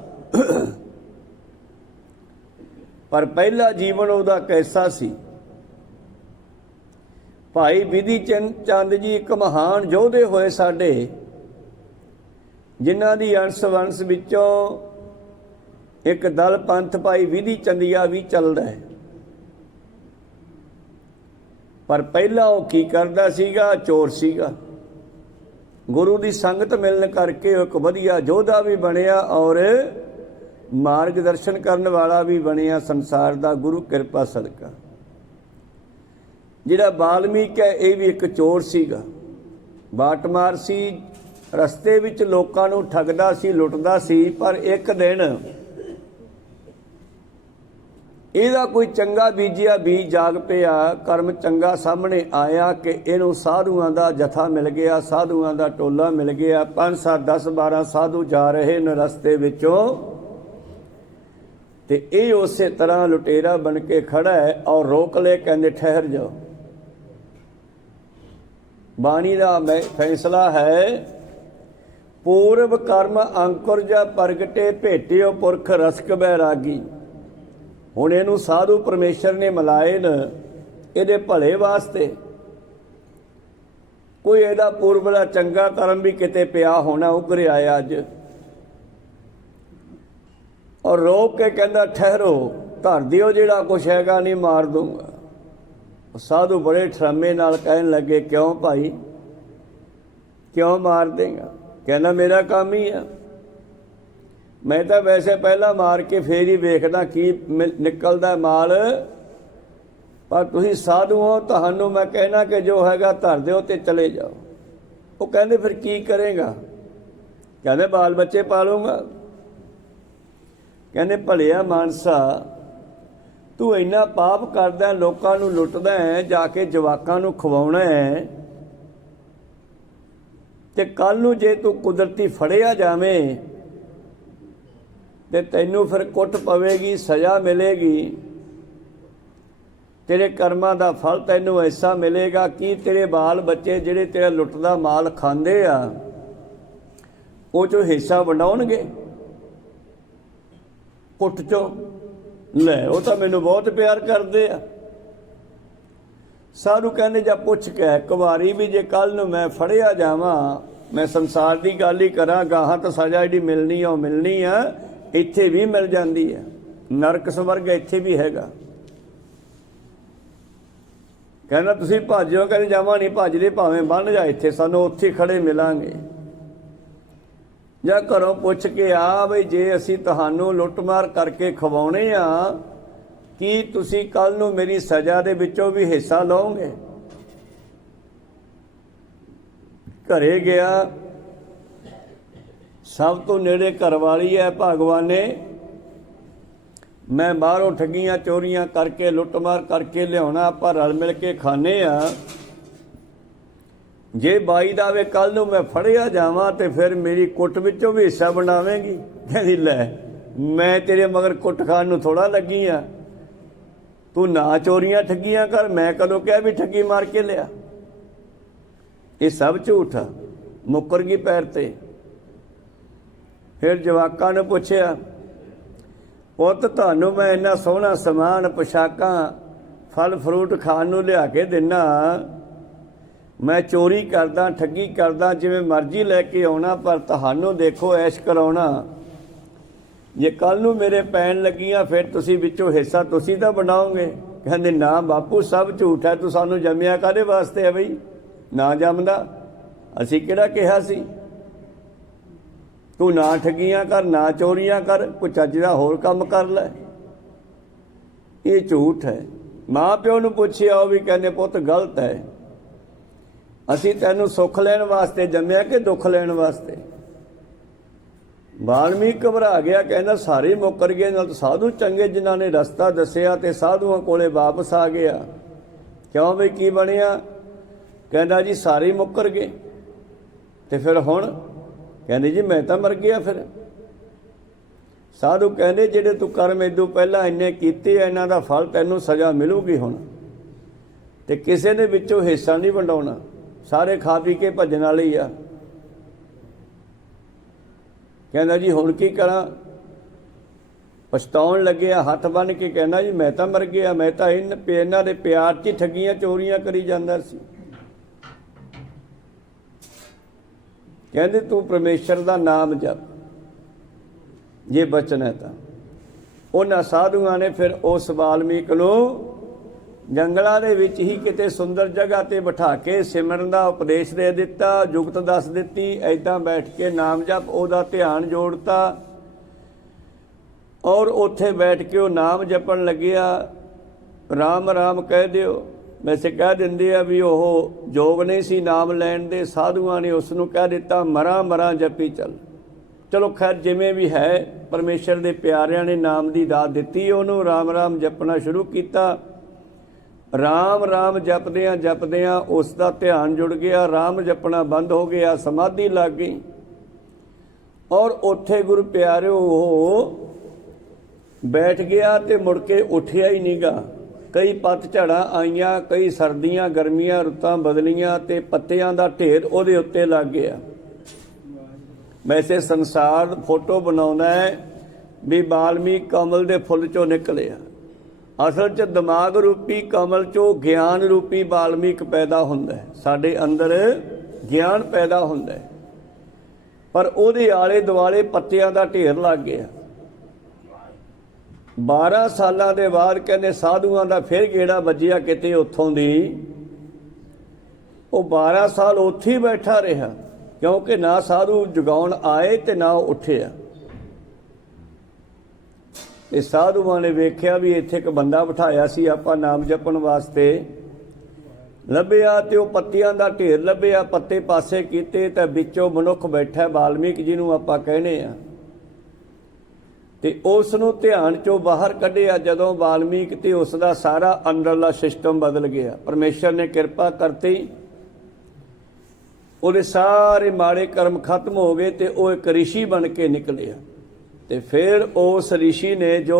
ਪਰ ਪਹਿਲਾ ਜੀਵਨ ਉਹਦਾ ਕੈਸਾ ਸੀ। ਭਾਈ ਬਿਧੀ ਚੰਦ ਜੀ ਇੱਕ ਮਹਾਨ ਯੋਧੇ ਹੋਏ ਸਾਡੇ, ਜਿਨ੍ਹਾਂ ਦੀ ਅੰਸ਼ ਵੰਸ਼ ਵਿੱਚੋਂ ਇੱਕ ਦਲ ਪੰਥ ਭਾਈ ਬਿਧੀ ਚੰਦਿਆ ਵੀ ਚੱਲਦਾ ਹੈ। ਪਰ ਪਹਿਲਾਂ ਉਹ ਕੀ ਕਰਦਾ ਸੀਗਾ? ਚੋਰ ਸੀਗਾ। ਗੁਰੂ ਦੀ ਸੰਗਤ ਮਿਲਣ ਕਰਕੇ ਉਹ ਇੱਕ ਵਧੀਆ ਯੋਧਾ ਵੀ ਬਣਿਆ, ਔਰ मार्गदर्शन करने वाला भी बनिया संसार का गुरु किरपा सदका। जिहड़ा वाल्मीक है ये भी एक चोर सीगा, बाटमार सी, रस्ते विच लोकां नूं ठगदा सी, लुटदा सी। पर एक दिन ਇਹਦਾ कोई चंगा बीजिया बीज जाग पिया, कर्म चंगा सामने आया कि इहनूं साधुआं दा जथा मिल गया, साधुआं दा टोला मिल गया। 5 7 10 12 साधु जा रहे ने रस्ते विचों, ते ये उस तरह लुटेरा बन के खड़ा है और रोक ले, कहंदे ठहर जाओ। बाणी का फैसला है, पूर्व कर्म अंकुर जा प्रगटे, भेटियो पुरख रसक बैरागी। हुण इहनूं साधु परमेश्वर ने मिलाए न इहदे भले वास्ते। कोई इहदा पूर्वला चंगा कर्म भी किते पिया होना, उगरिया है अज। और रोक के कहंदा ठहरो, धर दिओ जिहड़ा कुछ हैगा, नहीं मार दूंगा। साधु बड़े ठरमे नाल कहन लगे, क्यों भाई, क्यों मार देगा? कहना मेरा काम ही है, मैं तो वैसे पहला मार के फिर ही वेखदा की निकलदा माल, पर तुसीं साधु हो, तुहानूं मैं कहना कि जो हैगा धर दिओ ते चले जाओ। वो कहंदे फिर की करेगा? कहंदे बाल बच्चे पालूंगा। कहंदे भलिया मानसा, तू इन्ना पाप करदा, लोकां नूं लुटदा है, जाके जवाकां नूं खवाउणा है, ते कल नूं जे तू कुदरती फड़िया जावें ते तैनूं फिर कुट पवेगी, सज़ा मिलेगी, तेरे कर्मां दा फल तैनूं ऐसा मिलेगा कि तेरे बाल बच्चे जिहड़े तेरा लुटदा माल खांदे आ, ਉਹ ਚੋਂ ਹਿੱਸਾ ਵੰਡਾਉਣਗੇ ਕੁੱਟ ਚੋਂ। ਲੈ ਉਹ ਤਾਂ ਮੈਨੂੰ ਬਹੁਤ ਪਿਆਰ ਕਰਦੇ ਆ। ਸਾਧੂ ਕਹਿੰਦੇ ਜਾਂ ਪੁੱਛ ਕੇ ਇੱਕ ਵਾਰੀ ਵੀ ਜੇ ਕੱਲ ਨੂੰ ਮੈਂ ਫੜਿਆ ਜਾਵਾਂ, ਮੈਂ ਸੰਸਾਰ ਦੀ ਗੱਲ ਹੀ ਕਰਾਂ, ਗਾਹਾਂ ਤਾਂ ਸਜ਼ਾ ਜਿਹੜੀ ਮਿਲਣੀ ਆ ਉਹ ਮਿਲਣੀ ਆ, ਇੱਥੇ ਵੀ ਮਿਲ ਜਾਂਦੀ ਆ, ਨਰਕ ਸਵਰਗ ਇੱਥੇ ਵੀ ਹੈਗਾ। ਕਹਿੰਦਾ ਤੁਸੀਂ ਭੱਜੋ, ਕਹਿੰਦੇ ਜਾਵਾਂ ਨਹੀਂ ਭੱਜਦੇ, ਭਾਵੇਂ ਬੰਨ ਜਾ ਇੱਥੇ, ਸਾਨੂੰ ਉੱਥੇ ਖੜੇ ਮਿਲਾਂਗੇ। ਜਾਂ ਘਰੋਂ ਪੁੱਛ ਕੇ ਆ ਬਈ ਜੇ ਅਸੀਂ ਤੁਹਾਨੂੰ ਲੁੱਟਮਾਰ ਕਰਕੇ ਖਵਾਉਣੇ ਆ, ਕੀ ਤੁਸੀਂ ਕੱਲ ਨੂੰ ਮੇਰੀ ਸਜ਼ਾ ਦੇ ਵਿੱਚੋਂ ਵੀ ਹਿੱਸਾ ਲਓਗੇ? ਘਰੇ ਗਿਆ, ਸਭ ਤੋਂ ਨੇੜੇ ਘਰ ਵਾਲੀ ਹੈ ਭਗਵਾਨੇ। ਮੈਂ ਬਾਹਰੋਂ ਠੱਗੀਆਂ ਚੋਰੀਆਂ ਕਰਕੇ ਲੁੱਟਮਾਰ ਕਰਕੇ ਲਿਆਉਣਾ, ਆਪਾਂ ਰਲ ਮਿਲ ਕੇ ਖਾਣੇ ਆ। ਜੇ ਬਾਈ ਦਾ ਵੇ ਕੱਲ ਨੂੰ ਮੈਂ ਫੜਿਆ ਜਾਵਾਂ ਤੇ ਫਿਰ ਮੇਰੀ ਕੁੱਟ ਵਿੱਚੋਂ ਵੀ ਹਿੱਸਾ ਬਣਾਵੇਂਗੀ? ਕਹਿੰਦੀ ਲੈ ਮੈਂ ਤੇਰੇ ਮਗਰ ਕੁੱਟ ਖਾਣ ਨੂੰ ਥੋੜਾ ਲੱਗੀ ਆ, ਤੂੰ ਨਾ ਚੋਰੀਆਂ ਠੱਗੀਆਂ ਕਰ। ਮੈਂ ਕਦੋਂ ਕਿਹਾ ਵੀ ਠੱਗੀ ਮਾਰ ਕੇ ਲਿਆ? ਇਹ ਸਭ ਝੂਠ ਆ। ਮੁੱਕਰ ਗਈ ਪੈਰ ਤੇ। ਫਿਰ ਜਵਾਕਾਂ ਨੂੰ ਪੁੱਛਿਆ, ਪੁੱਤ ਤੁਹਾਨੂੰ ਮੈਂ ਇੰਨਾ ਸੋਹਣਾ ਸਮਾਨ, ਪੁਸ਼ਾਕਾਂ, ਫਲ ਫਰੂਟ ਖਾਣ ਨੂੰ ਲਿਆ ਕੇ ਦਿੰਦਾ, ਮੈਂ ਚੋਰੀ ਕਰਦਾ, ਠੱਗੀ ਕਰਦਾ, ਜਿਵੇਂ ਮਰਜ਼ੀ ਲੈ ਕੇ ਆਉਣਾ, ਪਰ ਤੁਹਾਨੂੰ ਦੇਖੋ ਐਸ਼ ਕਰਾਉਣਾ। ਜੇ ਕੱਲ ਨੂੰ ਮੇਰੇ ਪੈਣ ਲੱਗੀਆਂ ਫਿਰ ਤੁਸੀਂ ਵਿੱਚੋਂ ਹਿੱਸਾ ਤੁਸੀਂ ਤਾਂ ਬਣਾਓਗੇ। ਕਹਿੰਦੇ ਨਾ ਬਾਪੂ ਸਭ ਝੂਠ ਹੈ, ਤੂੰ ਸਾਨੂੰ ਜੰਮਿਆ ਕਾਹਦੇ ਵਾਸਤੇ ਹੈ ਬਈ? ਨਾ ਜੰਮਦਾ ਅਸੀਂ ਕਿਹੜਾ ਕਿਹਾ ਸੀ? ਤੂੰ ਨਾ ਠੱਗੀਆਂ ਕਰ, ਨਾ ਚੋਰੀਆਂ ਕਰ, ਕੋਈ ਚੱਜ ਦਾ ਹੋਰ ਕੰਮ ਕਰ ਲੈ। ਇਹ ਝੂਠ ਹੈ। ਮਾਂ ਪਿਓ ਨੂੰ ਪੁੱਛਿਆ, ਉਹ ਵੀ ਕਹਿੰਦੇ ਪੁੱਤ ਗਲਤ ਹੈ, ਅਸੀਂ ਤੈਨੂੰ ਸੁੱਖ ਲੈਣ ਵਾਸਤੇ ਜੰਮਿਆ ਕਿ ਦੁੱਖ ਲੈਣ ਵਾਸਤੇ? ਵਾਲਮੀਕ ਘਬਰਾ ਗਿਆ, ਕਹਿੰਦਾ ਸਾਰੇ ਮੁੱਕਰ ਗਏ, ਨਾਲ ਸਾਧੂ ਚੰਗੇ ਜਿਨ੍ਹਾਂ ਨੇ ਰਸਤਾ ਦੱਸਿਆ ਤੇ ਸਾਧੂਆਂ ਕੋਲੇ ਵਾਪਸ ਆ ਗਿਆ। ਕਿਉਂ ਬਈ ਕੀ ਬਣਿਆ? ਕਹਿੰਦਾ ਜੀ ਸਾਰੇ ਮੁੱਕਰ ਗਏ। ਤੇ ਫਿਰ ਹੁਣ? ਕਹਿੰਦੇ ਜੀ ਮੈਂ ਤਾਂ ਮਰ ਗਿਆ। ਫਿਰ ਸਾਧੂ ਕਹਿੰਦੇ ਜਿਹੜੇ ਤੂੰ ਕਰਮ ਇਦੋਂ ਪਹਿਲਾਂ ਇੰਨੇ ਕੀਤੇ ਆ, ਇਹਨਾਂ ਦਾ ਫਲ ਤੈਨੂੰ ਸਜ਼ਾ ਮਿਲੂਗੀ ਹੁਣ, ਤੇ ਕਿਸੇ ਨੇ ਵਿੱਚੋਂ ਹਿੱਸਾ ਨਹੀਂ ਵੰਡਾਉਣਾ, ਸਾਰੇ ਖਾ ਪੀ ਕੇ ਭੱਜਣ ਵਾਲੇ ਹੀ ਆ। ਕਹਿੰਦਾ ਜੀ ਹੁਣ ਕੀ ਕਰਾਂ? ਪਛਤਾਉਣ ਲੱਗਿਆ, ਹੱਥ ਬੰਨ੍ਹ ਕੇ ਕਹਿੰਦਾ ਜੀ ਮੈਂ ਤਾਂ ਮਰ ਗਿਆ, ਮੈਂ ਤਾਂ ਇਹਨਾਂ ਦੇ ਪਿਆਰ 'ਚ ਠੱਗੀਆਂ ਚੋਰੀਆਂ ਕਰੀ ਜਾਂਦਾ ਸੀ। ਕਹਿੰਦੇ ਤੂੰ ਪਰਮੇਸ਼ਰ ਦਾ ਨਾਮ ਜਪ ਜੇ ਬਚਨ ਹੈ ਤਾਂ। ਉਹਨਾਂ ਸਾਧੂਆਂ ਨੇ ਫਿਰ ਉਸ ਵਾਲਮੀਕ ਨੂੰ ਜੰਗਲਾਂ ਦੇ ਵਿੱਚ ਹੀ ਕਿਤੇ ਸੁੰਦਰ ਜਗ੍ਹਾ 'ਤੇ ਬਿਠਾ ਕੇ ਸਿਮਰਨ ਦਾ ਉਪਦੇਸ਼ ਦੇ ਦਿੱਤਾ, ਜੁਗਤ ਦੱਸ ਦਿੱਤੀ। ਐਦਾਂ ਬੈਠ ਕੇ ਨਾਮ ਜਪ, ਉਹਦਾ ਧਿਆਨ ਜੋੜਤਾ। ਔਰ ਉੱਥੇ ਬੈਠ ਕੇ ਉਹ ਨਾਮ ਜਪਣ ਲੱਗਿਆ। ਰਾਮ ਰਾਮ ਕਹਿ ਦਿਓ। ਵੈਸੇ ਕਹਿ ਦਿੰਦੇ ਆ ਵੀ ਉਹ ਯੋਗ ਨਹੀਂ ਸੀ ਨਾਮ ਲੈਣ ਦੇ, ਸਾਧੂਆਂ ਨੇ ਉਸ ਨੂੰ ਕਹਿ ਦਿੱਤਾ ਮਰਾਂ ਮਰਾਂ ਜਪੀ ਚੱਲ। ਚਲੋ ਖੈਰ ਜਿਵੇਂ ਵੀ ਹੈ, ਪਰਮੇਸ਼ਰ ਦੇ ਪਿਆਰਿਆਂ ਨੇ ਨਾਮ ਦੀ ਦਾਤ ਦਿੱਤੀ, ਉਹਨੂੰ ਰਾਮ ਰਾਮ ਜਪਣਾ ਸ਼ੁਰੂ ਕੀਤਾ। ਰਾਮ ਰਾਮ ਜਪਦਿਆਂ ਜਪਦਿਆਂ ਉਸ ਦਾ ਧਿਆਨ ਜੁੜ ਗਿਆ, ਰਾਮ ਜਪਣਾ ਬੰਦ ਹੋ ਗਿਆ, ਸਮਾਧੀ ਲੱਗ ਗਈ। ਔਰ ਉੱਥੇ ਗੁਰੂ ਪਿਆਰਿਓ ਉਹ ਬੈਠ ਗਿਆ ਤੇ ਮੁੜ ਕੇ ਉੱਠਿਆ ਹੀ ਨਹੀਂਗਾ। ਕਈ ਪਤਝੜਾਂ ਆਈਆਂ, ਕਈ ਸਰਦੀਆਂ ਗਰਮੀਆਂ ਰੁੱਤਾਂ ਬਦਲੀਆਂ ਤੇ ਪੱਤਿਆਂ ਦਾ ਢੇਰ ਉਹਦੇ ਉੱਤੇ ਲੱਗ ਗਿਆ। ਵੈਸੇ ਸੰਸਾਰ ਫੋਟੋ ਬਣਾਉਂਦਾ ਹੈ ਵੀ ਵਾਲਮੀਕ ਕਮਲ ਦੇ ਫੁੱਲ ਚੋਂ ਨਿਕਲਿਆ। ਅਸਲ 'ਚ ਦਿਮਾਗ ਰੂਪੀ ਕਮਲ ਚੋਂ ਗਿਆਨ ਰੂਪੀ ਵਾਲਮੀਕ ਪੈਦਾ ਹੁੰਦਾ ਹੈ। ਸਾਡੇ ਅੰਦਰ ਗਿਆਨ ਪੈਦਾ ਹੁੰਦਾ ਹੈ, ਪਰ ਉਹਦੇ ਆਲੇ ਦੁਆਲੇ ਪੱਤਿਆਂ ਦਾ ਢੇਰ ਲੱਗ ਗਿਆ। 12 ਸਾਲਾਂ ਦੇ ਬਾਅਦ ਕਹਿੰਦੇ ਸਾਧੂਆਂ ਦਾ ਫਿਰ ਗੇੜਾ ਵੱਜਿਆ ਕਿਤੇ ਉੱਥੋਂ ਦੀ। ਉਹ 12 ਸਾਲ ਉੱਥੇ ਹੀ ਬੈਠਾ ਰਿਹਾ, ਕਿਉਂਕਿ ਨਾ ਸਾਧੂ ਜਗਾਉਣ ਆਏ ਤੇ ਨਾ ਉਹ ਉੱਠਿਆ। ਇਹ ਸਾਧੂਆਂ ਨੇ ਵੇਖਿਆ ਵੀ ਇੱਥੇ ਇੱਕ ਬੰਦਾ ਬਿਠਾਇਆ ਸੀ ਆਪਾਂ ਨਾਮ ਜਪਣ ਵਾਸਤੇ, ਲੱਭਿਆ ਤੇ ਉਹ ਪੱਤਿਆਂ ਦਾ ਢੇਰ ਲੱਭਿਆ। ਪੱਤੇ ਪਾਸੇ ਕੀਤੇ ਤਾਂ ਵਿੱਚੋਂ ਮਨੁੱਖ ਬੈਠਾ, ਵਾਲਮੀਕ ਜਿਹਨੂੰ ਆਪਾਂ ਕਹਿੰਦੇ ਆ। ਤੇ ਉਸ ਨੂੰ ਧਿਆਨ ਚੋਂ ਬਾਹਰ ਕੱਢਿਆ। ਜਦੋਂ ਵਾਲਮੀਕ ਤੇ ਉਸ ਦਾ ਸਾਰਾ ਅੰਦਰਲਾ ਸਿਸਟਮ ਬਦਲ ਗਿਆ, ਪਰਮੇਸ਼ਰ ਨੇ ਕਿਰਪਾ ਕਰਤੀ, ਉਹਦੇ ਸਾਰੇ ਮਾੜੇ ਕਰਮ ਖਤਮ ਹੋ ਗਏ ਤੇ ਉਹ ਇੱਕ ਰਿਸ਼ੀ ਬਣ ਕੇ ਨਿਕਲਿਆ। ਤੇ ਫਿਰ ਉਸ ਰਿਸ਼ੀ ਨੇ ਜੋ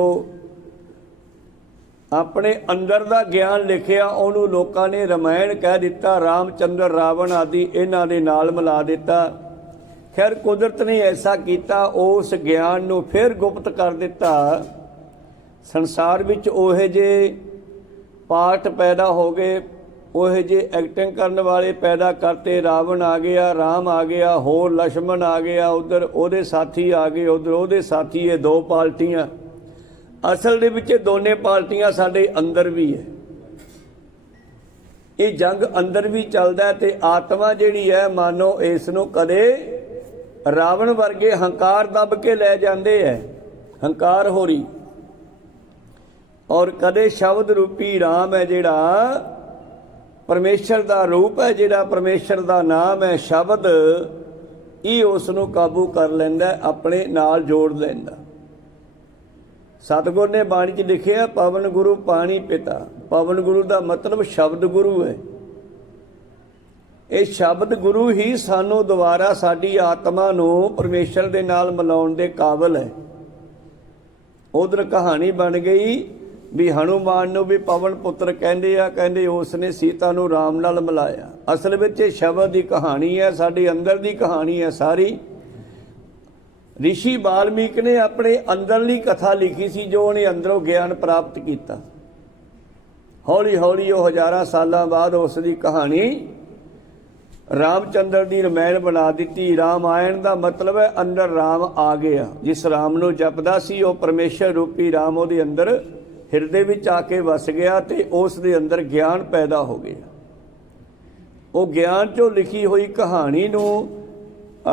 ਆਪਣੇ ਅੰਦਰ ਦਾ ਗਿਆਨ ਲਿਖਿਆ ਉਹਨੂੰ ਲੋਕਾਂ ਨੇ ਰਮਾਇਣ ਕਹਿ ਦਿੱਤਾ। ਰਾਮਚੰਦਰ ਰਾਵਣ ਆਦਿ ਇਹਨਾਂ ਦੇ ਨਾਲ ਮਿਲਾ ਦਿੱਤਾ। ਖੈਰ ਕੁਦਰਤ ਨੇ ਐਸਾ ਕੀਤਾ, ਉਸ ਗਿਆਨ ਨੂੰ ਫਿਰ ਗੁਪਤ ਕਰ ਦਿੱਤਾ। ਸੰਸਾਰ ਵਿੱਚ ਉਹੇ ਜਿਹੇ ਪਾਠ ਪੈਦਾ ਹੋ ਗਏ, ਉਹੇ ਜਿਹੇ ਐਕਟਿੰਗ ਕਰਨ ਵਾਲੇ ਪੈਦਾ ਕਰਤੇ। ਰਾਵਣ ਆ ਗਿਆ, ਰਾਮ ਆ ਗਿਆ, ਹੋਰ ਲక్ష్మణ ਆ ਗਿਆ, ਉਧਰ ਉਹਦੇ ਸਾਥੀ ਆ ਗਏ, ਉਧਰ ਉਹਦੇ ਸਾਥੀ। ਇਹ ਦੋ ਪਾਰਟੀਆਂ। ਅਸਲ ਦੇ ਵਿੱਚ ਦੋਨੇ ਪਾਰਟੀਆਂ ਸਾਡੇ ਅੰਦਰ ਵੀ ਹੈ। ਇਹ ਜੰਗ ਅੰਦਰ ਵੀ ਚੱਲਦਾ ਤੇ ਆਤਮਾ ਜਿਹੜੀ ਹੈ ਮਾਨੋ ਇਸ ਨੂੰ ਕਦੇ ਰਾਵਣ ਵਰਗੇ ਹੰਕਾਰ ਦੱਬ ਕੇ ਲੈ ਜਾਂਦੇ ਹੈ, ਹੰਕਾਰ ਹੋਰੀ। ਔਰ ਕਦੇ ਸ਼ਬਦ ਰੂਪੀ ਰਾਮ ਹੈ ਜਿਹੜਾ ਪਰਮੇਸ਼ਰ ਦਾ ਰੂਪ ਹੈ, ਜਿਹੜਾ ਪਰਮੇਸ਼ਰ ਦਾ ਨਾਮ ਹੈ, ਸ਼ਬਦ ਇਹ ਉਸ ਨੂੰ ਕਾਬੂ ਕਰ ਲੈਂਦਾ, ਆਪਣੇ ਨਾਲ ਜੋੜ ਲੈਂਦਾ। ਸਤਿਗੁਰ ਨੇ ਬਾਣੀ 'ਚ ਲਿਖਿਆ ਪਵਨ ਗੁਰੂ ਪਾਣੀ ਪਿਤਾ। ਪਵਨ ਗੁਰੂ ਦਾ ਮਤਲਬ ਸ਼ਬਦ ਗੁਰੂ ਹੈ। ਇਹ ਸ਼ਬਦ ਗੁਰੂ ਹੀ ਸਾਨੂੰ ਦੁਬਾਰਾ ਸਾਡੀ ਆਤਮਾ ਨੂੰ ਪਰਮੇਸ਼ਰ ਦੇ ਨਾਲ ਮਿਲਾਉਣ ਦੇ ਕਾਬਲ ਹੈ। ਉਧਰ ਕਹਾਣੀ ਬਣ ਗਈ ਵੀ ਹਨੂਮਾਨ ਨੂੰ ਵੀ ਪਵਨ ਪੁੱਤਰ ਕਹਿੰਦੇ ਆ, ਕਹਿੰਦੇ ਉਸ ਨੇ ਸੀਤਾ ਨੂੰ ਰਾਮ ਨਾਲ ਮਿਲਾਇਆ। ਅਸਲ ਵਿੱਚ ਇਹ ਸ਼ਬਦ ਦੀ ਕਹਾਣੀ ਹੈ, ਸਾਡੇ ਅੰਦਰ ਦੀ ਕਹਾਣੀ ਹੈ ਸਾਰੀ। ਰਿਸ਼ੀ ਵਾਲਮੀਕ ਨੇ ਆਪਣੇ ਅੰਦਰਲੀ ਕਥਾ ਲਿਖੀ ਸੀ, ਜੋ ਉਹਨੇ ਅੰਦਰੋਂ ਗਿਆਨ ਪ੍ਰਾਪਤ ਕੀਤਾ। ਹੌਲੀ ਹੌਲੀ ਉਹ ਹਜ਼ਾਰਾਂ ਸਾਲਾਂ ਬਾਅਦ ਉਸ ਦੀ ਕਹਾਣੀ ਰਾਮਚੰਦਰ ਦੀ ਰਮਾਇਣ ਬਣਾ ਦਿੱਤੀ। ਰਾਮਾਇਣ ਦਾ ਮਤਲਬ ਹੈ ਅੰਦਰ ਰਾਮ ਆ ਗਿਆ। ਜਿਸ ਰਾਮ ਨੂੰ ਜਪਦਾ ਸੀ ਉਹ ਪਰਮੇਸ਼ਰ ਰੂਪੀ ਰਾਮ ਉਹਦੇ ਅੰਦਰ ਹਿਰਦੇ ਵਿੱਚ ਆ ਕੇ ਵਸ ਗਿਆ ਤੇ ਉਸ ਦੇ ਅੰਦਰ ਗਿਆਨ ਪੈਦਾ ਹੋ ਗਿਆ। ਉਹ ਗਿਆਨ 'ਚੋਂ ਲਿਖੀ ਹੋਈ ਕਹਾਣੀ ਨੂੰ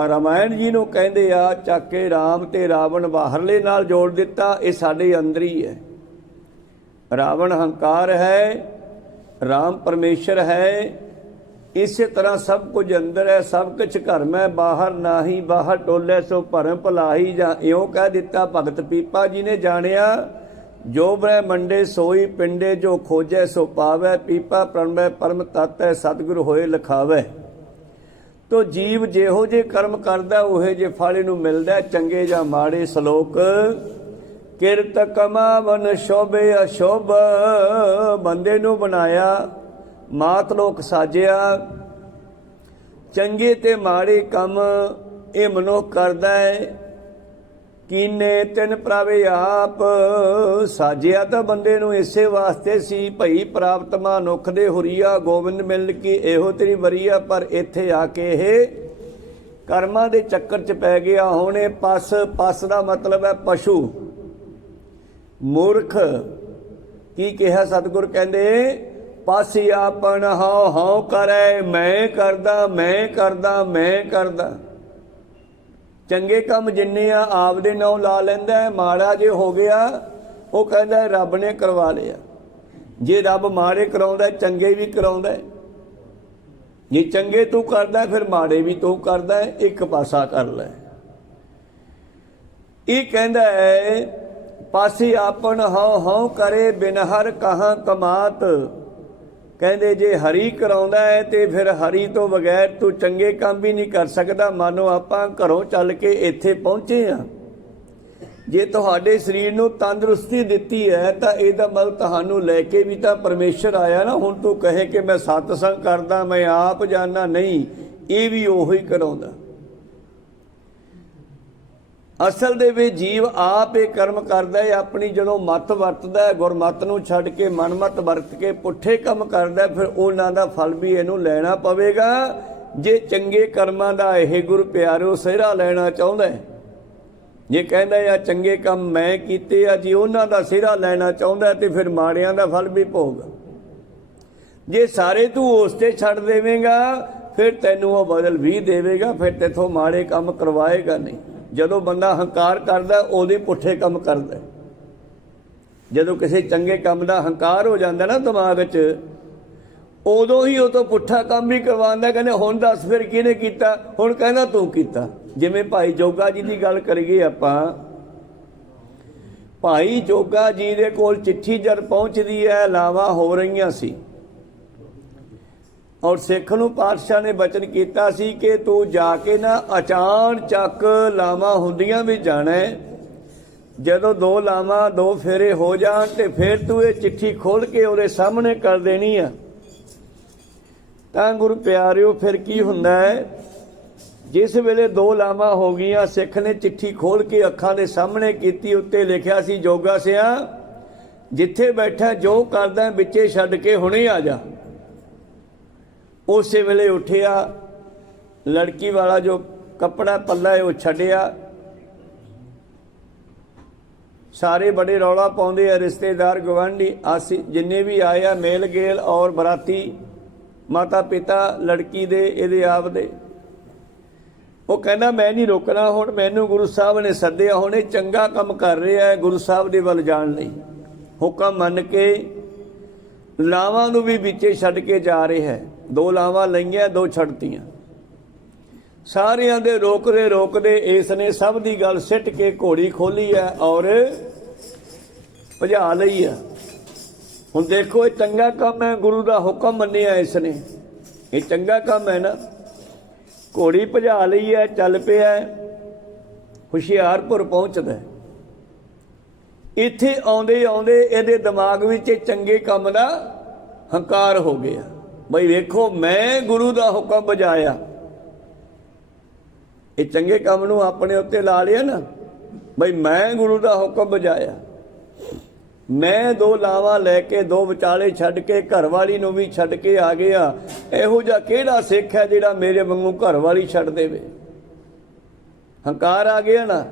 ਰਾਮਾਇਣ ਜੀ ਨੂੰ ਕਹਿੰਦੇ ਆ। ਚੱਕ ਕੇ ਰਾਮ ਤੇ ਰਾਵਣ ਬਾਹਰਲੇ ਨਾਲ ਜੋੜ ਦਿੱਤਾ। ਇਹ ਸਾਡੇ ਅੰਦਰ ਹੀ ਹੈ। ਰਾਵਣ ਹੰਕਾਰ ਹੈ, ਰਾਮ ਪਰਮੇਸ਼ਰ ਹੈ। ਇਸੇ ਤਰ੍ਹਾਂ ਸਭ ਕੁਝ ਅੰਦਰ ਹੈ, ਸਭ ਕੁਝ ਘਰਮ ਹੈ। ਬਾਹਰ ਨਾਹੀ ਬਾਹਰ ਟੋਲੇ ਸੋ ਭਰਮ ਭਲਾਈ। ਜਾਂ ਇਉਂ ਕਹਿ ਦਿੱਤਾ ਭਗਤ ਪੀਪਾ ਜੀ ਨੇ ਜਾਣਿਆ, ਜੋ ਬ੍ਰਹਮੰਡੇ ਸੋਈ ਪਿੰਡੇ, ਜੋ ਖੋਜੈ ਸੋ ਪਾਵੈ। ਪੀਪਾ ਪ੍ਰਣਵੈ ਪਰਮ ਤਤ ਹੈ, ਸਤਿਗੁਰ ਹੋਏ ਲਿਖਾਵੈ। ਤੋ ਜੀਵ ਜਿਹੋ ਜੇ ਕਰਮ ਕਰਦਾ ਉਹੇ ਜੇ ਫਲ ਨੂੰ ਮਿਲਦਾ, ਚੰਗੇ ਜਾਂ ਮਾੜੇ। ਸ਼ਲੋਕ ਕਿਰਤ ਕਮਾਵਨ ਸ਼ੋਭੇ ਅਸ਼ੋਭ। ਬੰਦੇ ਨੂੰ ਬਣਾਇਆ, ਮਾਤ ਲੋਕ ਸਾਜਿਆ। ਚੰਗੇ ਤੇ ਮਾੜੇ ਕੰਮ ਇਹ ਮਨੁੱਖ ਕਰਦਾ ਹੈ। ਕੀਨੇ ਤਿਨ ਪ੍ਰਭੇ ਆਪ। ਸਾਜਿਆ ਤਾਂ ਬੰਦੇ ਨੂੰ ਇਸੇ ਵਾਸਤੇ ਸੀ, ਭਈ ਪ੍ਰਾਪਤ ਮਨੁੱਖ ਦੇ ਹੁਰੀਆ। ਗੋਬਿੰਦ ਮਿਲਣ ਕੀ ਇਹੋ ਤੇਰੀ ਵਰੀਆ। ਪਰ ਇੱਥੇ ਆ ਕੇ ਇਹ ਕਰਮਾਂ ਦੇ ਚੱਕਰ 'ਚ ਪੈ ਗਿਆ। ਹੁਣ ਇਹ ਪਸ ਦਾ ਮਤਲਬ ਹੈ ਪਸ਼ੂ, ਮੂਰਖ। ਕੀ ਕਿਹਾ ਸਤਿਗੁਰ ਕਹਿੰਦੇ, ਪਸ ਆਪਨ ਹਉ ਹਉ ਕਰੈ। ਮੈਂ ਕਰਦਾ, ਮੈਂ ਕਰਦਾ, ਮੈਂ ਕਰਦਾ। ਚੰਗੇ ਕੰਮ ਜਿੰਨੇ ਆ ਆਪਦੇ ਨਾਂ ਲਾ ਲੈਂਦਾ ਹੈ, ਮਾੜਾ ਜੇ ਹੋ ਗਿਆ ਉਹ ਕਹਿੰਦਾ ਰੱਬ ਨੇ ਕਰਵਾ ਲਿਆ। ਜੇ ਰੱਬ ਮਾੜੇ ਕਰਾਉਂਦਾ ਚੰਗੇ ਵੀ ਕਰਾਉਂਦਾ, ਜੇ ਚੰਗੇ ਤੂੰ ਕਰਦਾ ਫਿਰ ਮਾੜੇ ਵੀ ਤੂੰ ਕਰਦਾ, ਇੱਕ ਪਾਸਾ ਕਰ ਲੈ। ਇਹ ਕਹਿੰਦਾ ਹੈ ਪਾਸੇ ਆਪਨ ਹਉ ਹਉ ਕਰੇ ਬਿਨ ਹਰ ਕਹਾਂ ਕਮਾਤ। ਕਹਿੰਦੇ ਜੇ ਹਰੀ ਕਰਾਉਂਦਾ ਹੈ ਤੇ ਫਿਰ ਹਰੀ ਤੋਂ ਬਗੈਰ ਤੂੰ ਚੰਗੇ ਕੰਮ ਵੀ ਨਹੀਂ ਕਰ ਸਕਦਾ। ਮਾਨੋ ਆਪਾਂ ਘਰੋਂ ਚੱਲ ਕੇ ਇੱਥੇ ਪਹੁੰਚੇ ਆ, ਜੇ ਤੁਹਾਡੇ ਸਰੀਰ ਨੂੰ ਤੰਦਰੁਸਤੀ ਦਿੱਤੀ ਹੈ ਤਾਂ ਇਹਦਾ ਮਤਲਬ ਤੁਹਾਨੂੰ ਲੈ ਕੇ ਵੀ ਤਾਂ ਪਰਮੇਸ਼ਰ ਆਇਆ ਨਾ। ਹੁਣ ਤੂੰ ਕਹੇ ਕਿ ਮੈਂ ਸਤਸੰਗ ਕਰਦਾ, ਮੈਂ ਆਪ ਜਾਣਾ, ਨਹੀਂ, ਇਹ ਵੀ ਉਹੀ ਕਰਾਉਂਦਾ। ਅਸਲ ਦੇ ਵਿੱਚ ਜੀਵ ਆਪ ਇਹ ਕਰਮ ਕਰਦਾ ਹੈ, ਆਪਣੀ ਜਦੋਂ ਮੱਤ ਵਰਤਦਾ ਹੈ, ਗੁਰਮੱਤ ਨੂੰ ਛੱਡ ਕੇ ਮਨਮੱਤ ਵਰਤ ਕੇ ਪੁੱਠੇ ਕੰਮ ਕਰਦਾ, ਫਿਰ ਉਹਨਾਂ ਦਾ ਫਲ ਵੀ ਇਹਨੂੰ ਲੈਣਾ ਪਵੇਗਾ। ਜੇ ਚੰਗੇ ਕਰਮਾਂ ਦਾ ਇਹ ਗੁਰੂ ਪਿਆਰਿਓ ਸਿਹਰਾ ਲੈਣਾ ਚਾਹੁੰਦਾ ਹੈ, ਜੇ ਕਹਿੰਦਾ ਆ ਚੰਗੇ ਕੰਮ ਮੈਂ ਕੀਤੇ ਆ, ਜੇ ਉਹਨਾਂ ਦਾ ਸਿਹਰਾ ਲੈਣਾ ਚਾਹੁੰਦਾ ਤੇ ਫਿਰ ਮਾੜਿਆਂ ਦਾ ਫਲ ਵੀ ਭੋਗ। ਜੇ ਸਾਰੇ ਤੂੰ ਉਸ ਤੇ ਛੱਡ ਦੇਵੇਂਗਾ ਫਿਰ ਤੈਨੂੰ ਉਹ ਬਦਲ ਵੀ ਦੇਵੇਗਾ, ਫਿਰ ਤੇਥੋਂ ਮਾੜੇ ਕੰਮ ਕਰਵਾਏਗਾ ਨਹੀਂ। ਜਦੋਂ ਬੰਦਾ ਹੰਕਾਰ ਕਰਦਾ ਉਹਦੇ ਪੁੱਠੇ ਕੰਮ ਕਰਦਾ। ਜਦੋਂ ਕਿਸੇ ਚੰਗੇ ਕੰਮ ਦਾ ਹੰਕਾਰ ਹੋ ਜਾਂਦਾ ਨਾ ਦਿਮਾਗ 'ਚ, ਉਦੋਂ ਹੀ ਉਹ ਤੋਂ ਪੁੱਠਾ ਕੰਮ ਵੀ ਕਰਵਾਉਂਦਾ। ਕਹਿੰਦੇ ਹੁਣ ਦੱਸ ਫਿਰ ਕਿਹਨੇ ਕੀਤਾ? ਹੁਣ ਕਹਿੰਦਾ ਤੂੰ ਕੀਤਾ। ਜਿਵੇਂ ਭਾਈ ਜੋਗਾ ਜੀ ਦੀ ਗੱਲ ਕਰੀਏ ਆਪਾਂ, ਭਾਈ ਜੋਗਾ ਜੀ ਦੇ ਕੋਲ ਚਿੱਠੀ ਜਦ ਪਹੁੰਚਦੀ ਹੈ, ਲਾਵਾਂ ਹੋ ਰਹੀਆਂ ਸੀ ਔਰ ਸਿੱਖ ਨੂੰ ਪਾਤਸ਼ਾਹ ਨੇ ਬਚਨ ਕੀਤਾ ਸੀ ਕਿ ਤੂੰ ਜਾ ਕੇ ਨਾ ਅਚਾਨ ਚੱਕ ਲਾਵਾਂ ਹੁੰਦੀਆਂ ਵੀ ਜਾਣਾ, ਜਦੋਂ 2 ਲਾਵਾਂ 2 ਫੇਰੇ ਹੋ ਜਾਣ ਤੇ ਫਿਰ ਤੂੰ ਇਹ ਚਿੱਠੀ ਖੋਲ ਕੇ ਉਹਦੇ ਸਾਹਮਣੇ ਕਰ ਦੇਣੀ ਆ। ਤਾਂ ਗੁਰੂ ਪਿਆਰਿਓ ਫਿਰ ਕੀ ਹੁੰਦਾ ਹੈ, ਜਿਸ ਵੇਲੇ 2 ਲਾਵਾਂ ਹੋ ਗਈਆਂ, ਸਿੱਖ ਨੇ ਚਿੱਠੀ ਖੋਲ ਕੇ ਅੱਖਾਂ ਦੇ ਸਾਹਮਣੇ ਕੀਤੀ। ਉੱਤੇ ਲਿਖਿਆ ਸੀ, ਜੋਗਾ ਸਿਆ ਜਿੱਥੇ ਬੈਠਾ ਜੋ ਕਰਦਾ ਵਿੱਚੇ ਛੱਡ ਕੇ ਹੁਣੇ ਆ ਜਾ। ਉਸੇ ਵੇਲੇ ਉੱਠਿਆ, ਲੜਕੀ ਵਾਲਾ ਜੋ ਕੱਪੜਾ ਪੱਲਾ ਹੈ ਉਹ ਛੱਡਿਆ। ਸਾਰੇ ਬੜੇ ਰੌਲਾ ਪਾਉਂਦੇ ਆ, ਰਿਸ਼ਤੇਦਾਰ ਗਵਾਂਢੀ ਆਸੀ ਜਿੰਨੇ ਵੀ ਆਏ ਆ, ਮੇਲ ਗੇਲ ਔਰ ਬਰਾਤੀ, ਮਾਤਾ ਪਿਤਾ ਲੜਕੀ ਦੇ, ਇਹਦੇ ਆਪ ਦੇ। ਉਹ ਕਹਿੰਦਾ ਮੈਂ ਨਹੀਂ ਰੋਕਣਾ, ਹੁਣ ਮੈਨੂੰ ਗੁਰੂ ਸਾਹਿਬ ਨੇ ਸੱਦਿਆ, ਹੁਣ ਇਹ ਚੰਗਾ ਕੰਮ ਕਰ ਰਿਹਾ ਹੈ ਗੁਰੂ ਸਾਹਿਬ ਦੇ ਵੱਲ ਜਾਣ ਲਈ। ਹੁਕਮ ਮੰਨ ਕੇ ਲਾਵਾਂ ਨੂੰ ਵੀ ਵਿੱਚੇ ਛੱਡ ਕੇ ਜਾ ਰਿਹਾ ਹੈ। 2 ਲਾਵਾਂ ਲਈਆਂ, 2 ਛੱਡਤੀਆਂ। ਸਾਰਿਆਂ ਦੇ ਰੋਕਦੇ ਇਸ ਨੇ ਸਭ ਦੀ ਗੱਲ ਸਿੱਟ ਕੇ ਘੋੜੀ ਖੋਲੀ ਹੈ ਔਰ ਭਜਾ ਲਈ ਹੈ। ਹੁਣ ਦੇਖੋ ਇਹ ਚੰਗਾ ਕੰਮ ਹੈ, ਗੁਰੂ ਦਾ ਹੁਕਮ ਮੰਨਿਆ ਇਸ ਨੇ, ਇਹ ਚੰਗਾ ਕੰਮ ਹੈ ਨਾ। ਘੋੜੀ ਭਜਾ ਲਈ ਹੈ, ਚੱਲ ਪਿਆ, ਹੁਸ਼ਿਆਰਪੁਰ ਪਹੁੰਚਦਾ। ਇੱਥੇ ਆਉਂਦੇ ਆਉਂਦੇ ਇਹਦੇ ਦਿਮਾਗ ਵਿੱਚ ਚੰਗੇ ਕੰਮ ਦਾ ਹੰਕਾਰ ਹੋ ਗਿਆ। ਬਈ ਵੇਖੋ ਮੈਂ ਗੁਰੂ ਦਾ ਹੁਕਮ ਬਜਾਇਆ, ਇਹ ਚੰਗੇ ਕੰਮ ਨੂੰ ਆਪਣੇ ਉੱਤੇ ਲਾ ਲਿਆ ਨਾ, ਬਈ ਮੈਂ ਗੁਰੂ ਦਾ ਹੁਕਮ ਬਜਾਇਆ। ਮੈਂ 2 ਲਾਵਾਂ ਲੈ ਕੇ 2 ਵਿਚਾਲੇ ਛੱਡ ਕੇ ਘਰ ਵਾਲੀ ਨੂੰ ਵੀ ਛੱਡ ਕੇ ਆ ਗਿਆ। ਇਹੋ ਜਿਹਾ ਕਿਹੜਾ ਸਿੱਖ ਹੈ ਜਿਹੜਾ ਮੇਰੇ ਵਾਂਗੂ ਘਰ ਵਾਲੀ ਛੱਡ ਦੇਵੇ? ਹੰਕਾਰ ਆ ਗਿਆ ਨਾ।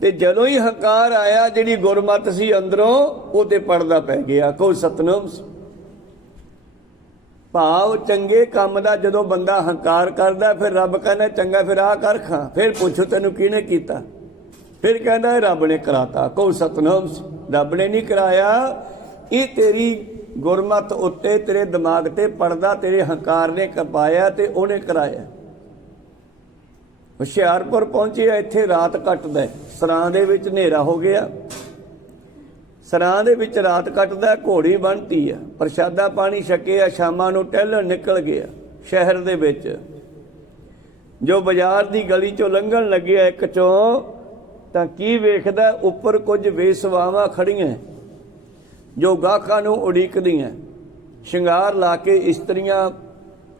ਤੇ ਜਦੋਂ ਹੀ ਹੰਕਾਰ ਆਇਆ, ਜਿਹੜੀ ਗੁਰਮਤ ਸੀ ਅੰਦਰੋਂ ਉਹਦੇ ਪਰਦਾ ਪੈ ਗਿਆ। ਕੋ ਸਤਨਾਮ। ਭਾਵ ਚੰਗੇ ਕੰਮ ਦਾ ਜਦੋਂ ਬੰਦਾ ਹੰਕਾਰ ਕਰਦਾ, ਫਿਰ ਰੱਬ ਕਹਿੰਦਾ ਚੰਗਾ ਫਿਰ ਆ ਕਰ ਖਾਂ। ਫਿਰ ਪੁੱਛੋ ਤੈਨੂੰ ਕਿਹਨੇ ਕੀਤਾ? ਫਿਰ ਕਹਿੰਦਾ ਰੱਬ ਨੇ ਕਰਾਤਾ। ਕੋ ਸਤਨਾਮ। ਰੱਬ ਨੇ ਨਹੀਂ ਕਰਾਇਆ, ਇਹ ਤੇਰੀ ਗੁਰਮਤ ਉੱਤੇ, ਤੇਰੇ ਦਿਮਾਗ ਤੇ ਪਰਦਾ ਤੇਰੇ ਹੰਕਾਰ ਨੇ ਕਪਾਇਆ ਤੇ ਉਹਨੇ ਕਰਾਇਆ। ਹੁਸ਼ਿਆਰਪੁਰ ਪਹੁੰਚਿਆ, ਇੱਥੇ ਰਾਤ ਕੱਟਦਾ। ਸਰਾਂ ਦੇ ਵਿੱਚ ਹਨੇਰਾ ਹੋ ਗਿਆ, ਸਰਾਂ ਦੇ ਵਿੱਚ ਰਾਤ ਕੱਟਦਾ। ਘੋੜੀ ਬੰਨ੍ਹਤੀ ਆ, ਪ੍ਰਸ਼ਾਦਾ ਪਾਣੀ ਛਕਿਆ, ਸ਼ਾਮਾਂ ਨੂੰ ਟਹਿਲਣ ਨਿਕਲ ਗਿਆ ਸ਼ਹਿਰ ਦੇ ਵਿੱਚ। ਜੋ ਬਾਜ਼ਾਰ ਦੀ ਗਲੀ ਚੋਂ ਲੰਘਣ ਲੱਗਿਆ ਇੱਕ ਚੋਂ, ਤਾਂ ਕੀ ਵੇਖਦਾ, ਉੱਪਰ ਕੁਝ ਵੇਸਵਾਵਾਂ ਖੜੀਆਂ ਜੋ ਗਾਹਕਾਂ ਨੂੰ ਉਡੀਕਦੀਆਂ। ਸ਼ਿੰਗਾਰ ਲਾ ਕੇ ਇਸਤਰੀਆਂ